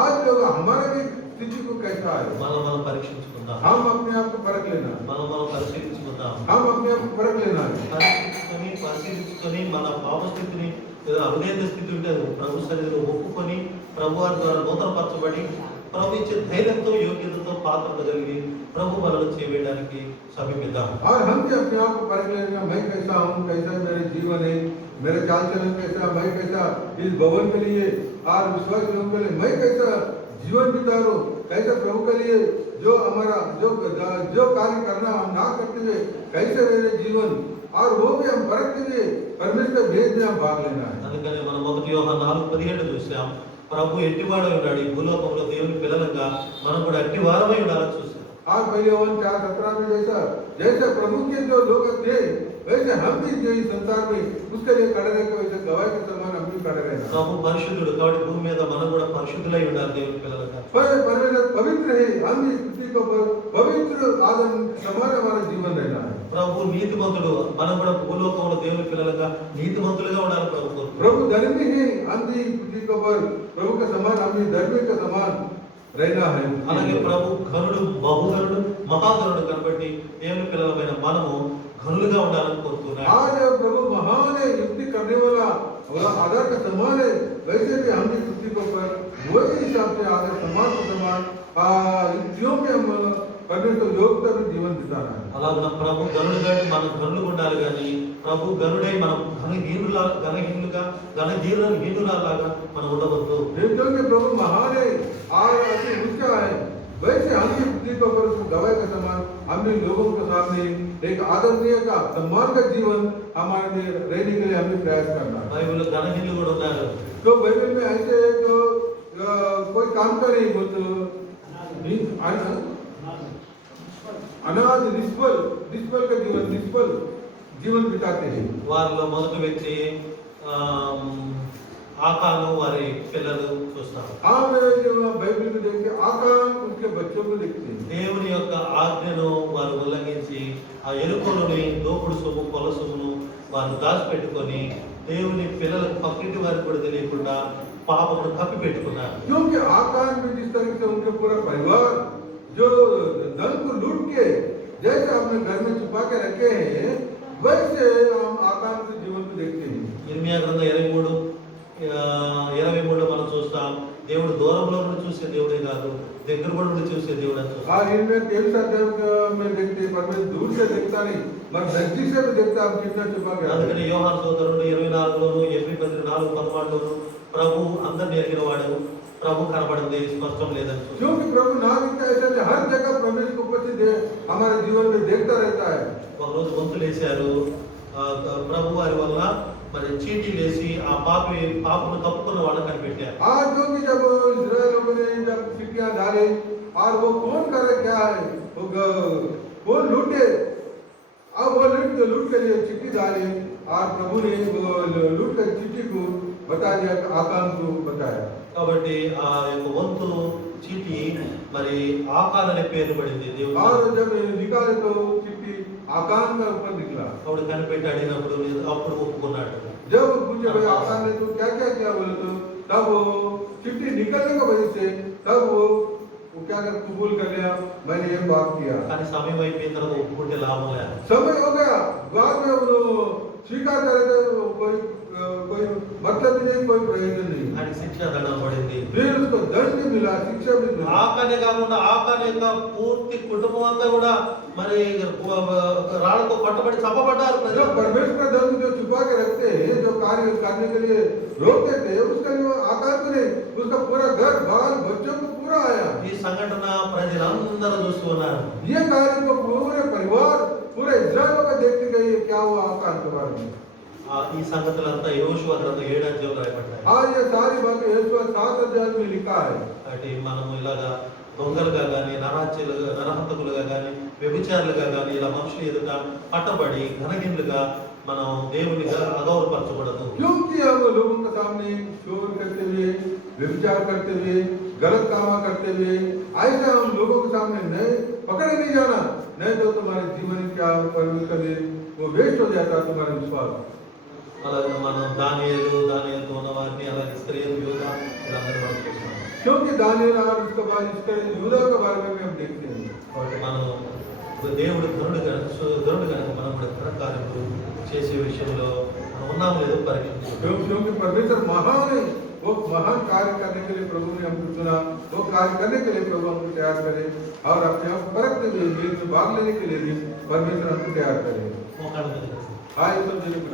आज लोग हमारे भी स्थिति को कैसा है మనం పరీక్షించుకుందాం. हम अपने आप को परख लेना, మనం పరిశీలించుకుందాం. हम अपने आप को परख लेना है. పరిశీలించుకొని మన పాప స్థితిని ఏదో అవిధేయత స్థితి ఉంటే ప్రభు సన్నిధిలో ఒప్పుకొని ప్రభు వారి ద్వారా నూతనపరచబడి ప్రభు ఇచ్చే ధైర్యంతో యోగ్యతతో పాత్రత కలిగి ప్రభు మనలో చేయడానికి సమీపిద్దాం. और हम भी अपने आप को परख लेना, मैं कैसा हूँ, कैसा मेरे जीवन है, मेरे चाल चलन कैसा, मैं कैसा इस भवन के लिए और विश्वास लोगों के लिए मैं कैसा जीवन बिता रहा हूँ, कैसा प्रभु के लिए जो हमारा जो कार्य करना हम ना करते हुए कैसे मेरे जीवन और वो भी हम परखते हुए परमेश्वर भेद में हम भाग लेना है. అందుకని మనం 1 యోహాను 4:17 చూసాం. ప్రభు ఎట్టివాడై ఉన్నాడు, ఈ భూలోకంలో దేవుని పిల్లలుగా మనం కూడా ఎట్టి వారమై ఉండాలని చూసాం. आज पहले 4:17 में जैसा प्रभु के जो लोग थे वैसे हम भी जो इस संसार में उसके लिए खड़े रहे, वैसे गवाही के समान हम भी खड़े रहना. ప్రభు పరిశుద్ధుడు కాబట్టి భూమి మీద మనం కూడా పరిశుద్ధులై ఉండాలి దేవుని పిల్లలుగా. परमेश्वर पवित्र है, हम इस पृथ्वी पर पवित्र आदम समान हमारा जीवन रहना है. ప్రభు నీతిమంతుడు, మనం కూడా భూలోకంలో దేవుని పిల్లలుగా నీతిమంతులుగా ఉండాలి ప్రభు కోరుకుంటున్నాం. प्रभु धर्मी है, हम भी पृथ्वी पर प्रभु के समान, हम भी धर्मी के समान रहना है. అలాగే ప్రభు ఘనుడు, బహుఘనుడు, మహాఘనుడు కాబట్టి దేవుని పిల్లలమైన మనము ఘనులుగా ఉండాలని కోరుతున్నాం. आज प्रभु महान है, युक्ति करने वाला आदर का समान है, वैसे भी हम भी पृथ्वी के ऊपर वही हिसाब से आदर समान को समान युक्तियों में हम परमेश्वर योग्यता में जीवन दिखाना है। అలాగే ప్రభు గనుడుగా మనం గనులు ఉండాలి కానీ ప్రభు గనుడై మనం ఘనహీనులాగా మనం ఉండవద్దు. क्योंकि प्रभु महान है और अति ऊंचा है, वैसे हम भी पृथ्वी पर उसको गवाह के समान हम भी लोगों के सामने एक आदरणीय का सम्मान का जीवन हमारे लिए रहने के लिए हमें प्रयास करना है। బైబిల్లో ఘనహీనులు కూడా ఉన్నారు. तो बाइबल में ऐसे तो कोई काम करे बोलते अनाज निष्फल का जीवन बिताते हैं। వారిలో మొదటి వ్యక్తి ఆకాను వారి పిల్లలు చూస్తారు. आप जो बाइबल में देखते आकान उनके बच्चों को देखते हैं। దేవుని యొక్క ఆజ్ఞను వారు ఉల్లంఘించి ఆ ఎలుకలని దోపుడు సొమ్ము కొల సొమ్మును వారు దాచిపెట్టుకొని దేవుని పిల్లలకు పక్కింటి వారికి కూడా తెలియకుండా పాపమును కప్పి పెట్టుకున్నారు. क्योंकि आकान में जिस तरह से उनके पूरा परिवार जो धन को लूट के जैसे अपने घर में छुपा के रखे हैं, वैसे हम आकान के जीवन को देखते हैं। ఇర్మియా గ్రంథం 23 మనం చూస్తాం. దేవుడు దూరంలో నుండి చూసే దేవుడే కాదు, దగ్గర కూడా నుండి చూసే దేవుడు అని చూస్తాం. और इनमें 23 अध्याय में देखते हैं परमेश्वर दूर से देखता नहीं मगर नजदीक से भी देखता हम कितना छुपा के అందుకని యోహాను సోదరుడు 24లోను ఎఫ్ఎ 4:14లోను ప్రభు అందరిని ఎరిగిన వాడు, ప్రభు కనబడింది స్పష్టం లేదని చూస్తాం. क्योंकि प्रभु ना दिखता ऐसा हर जगह परमेश्वर को उपस्थित हमारे जीवन में देखता रहता है। ఒక రోజు గొంతులు వేశారు ప్రభు వారి వల్ల మరి చీటీలు వేసి ఆ పాపను కప్పుకున్న వాళ్ళని కనిపెట్టారు. आज जो कि जब इस्राएल लोगों ने जब चिट्ठियां डाले और वो कौन करे क्या है वो कौन लूटे, अब वो लूट के लिए चिट्ठी डाली और प्रभु ने वो लूट कर चिट्ठी को बता दिया, आकान को बताया। కాబట్టి ఆ యొక్క వంతు చీటి మరి ఆకాన్ అనే పేరు పడింది దేవుడు. और जब निकाले तो चिट्ठी आकान का ऊपर निकला। అప్పుడు కనిపెట్టి అడిగినప్పుడు అప్పుడు ఒప్పుకున్నాడు. जब पूछे भाई आकान ने तो क्या क्या किया बोले तो तब वो चिट्ठी निकलने की वजह से तब वो क्या कर कबूल कर लिया मैंने ये बात किया। కానీ సమయం అయిపోయిన తర్వాత ఒప్పుకుంటే లాభం లేదు. समय हो गया बाद में वो स्वीकार करे तो कोई मतलब ही नहीं, कोई प्रयोजन नहीं। అని శిక్ష దండం పడింది. फिर उसको दंड भी मिला, शिक्षा भी मिला। ఆకానే కాకుండా ఆకాన్ యొక్క పూర్తి కుటుంబం అంతా కూడా మరి రాళ్ళతో కొట్టబడి చంపబడ్డారు जो ప్రజలు. परमेश्वर का धर्म जो छुपा के रखते हैं, जो कार्य करने के लिए रोकते थे, उसका जो आकार को नहीं, उसका पूरा घर बाल बच्चों को पूरा आया। ఈ సంఘటన ప్రజలందరూ చూస్తున్నారు. ये कार्य को पूरे परिवार पूरे इस्राएल का देखते गए क्या हुआ आकार के बारे में। ఈ సంగతులంతా యెహోషువ గ్రంథం 7వ అధ్యాయంలో రాయబడ్డాయి. आज ये सारी बातें यहोशुआ 7 अध्याय में लिखा है। అంటే మనము ఇలాగా దొంగలుగా కానీ నరహంతకులుగా కానీ వ్యభిచారులుగా కానీ ఇలా మనుషులు ఎదుట పట్టబడి ఘనహీనులుగా మనం దేవునిగా అగౌరవపరచకూడదు. क्योंकि हम लोगों के सामने चोर करते हुए, व्यभिचार करते हुए, गलत काम करते हुए ऐसा हम लोगों के सामने नहीं पकड़े नहीं जाना, नहीं तो तुम्हारे जीवन क्या परमेश्वर ने वो वेस्ट हो जाता तुम्हारा विश्वास। అలాగే మనం దానియేలుతో ఉన్న వారిని అలాగే ఇశ్రాయేలు యూదా వీళ్ళందరినీ మనం చూస్తాం. क्योंकि दानिయేल और उसके बाद इस्राएल यूदा के बारे में भी हम देखते हैं। మనం దేవుడు గరుడు కనుక మనం కూడా ఘన కార్యములు చేసే విషయంలో మనం ఉన్నాం లేదో పరిగణించాలి. क्योंकि परमेश्वर महान है, वो महान कार्य करने के लिए प्रभु ने हमको चुना, वो कार्य करने के लिए प्रभु हमको तैयार करे और अपने आप परखते हुए जीवन में भाग लेने के लिए भी परमेश्वर हमको तैयार करे। మోకాళ్ళ మీద हाँ, ये सब देने को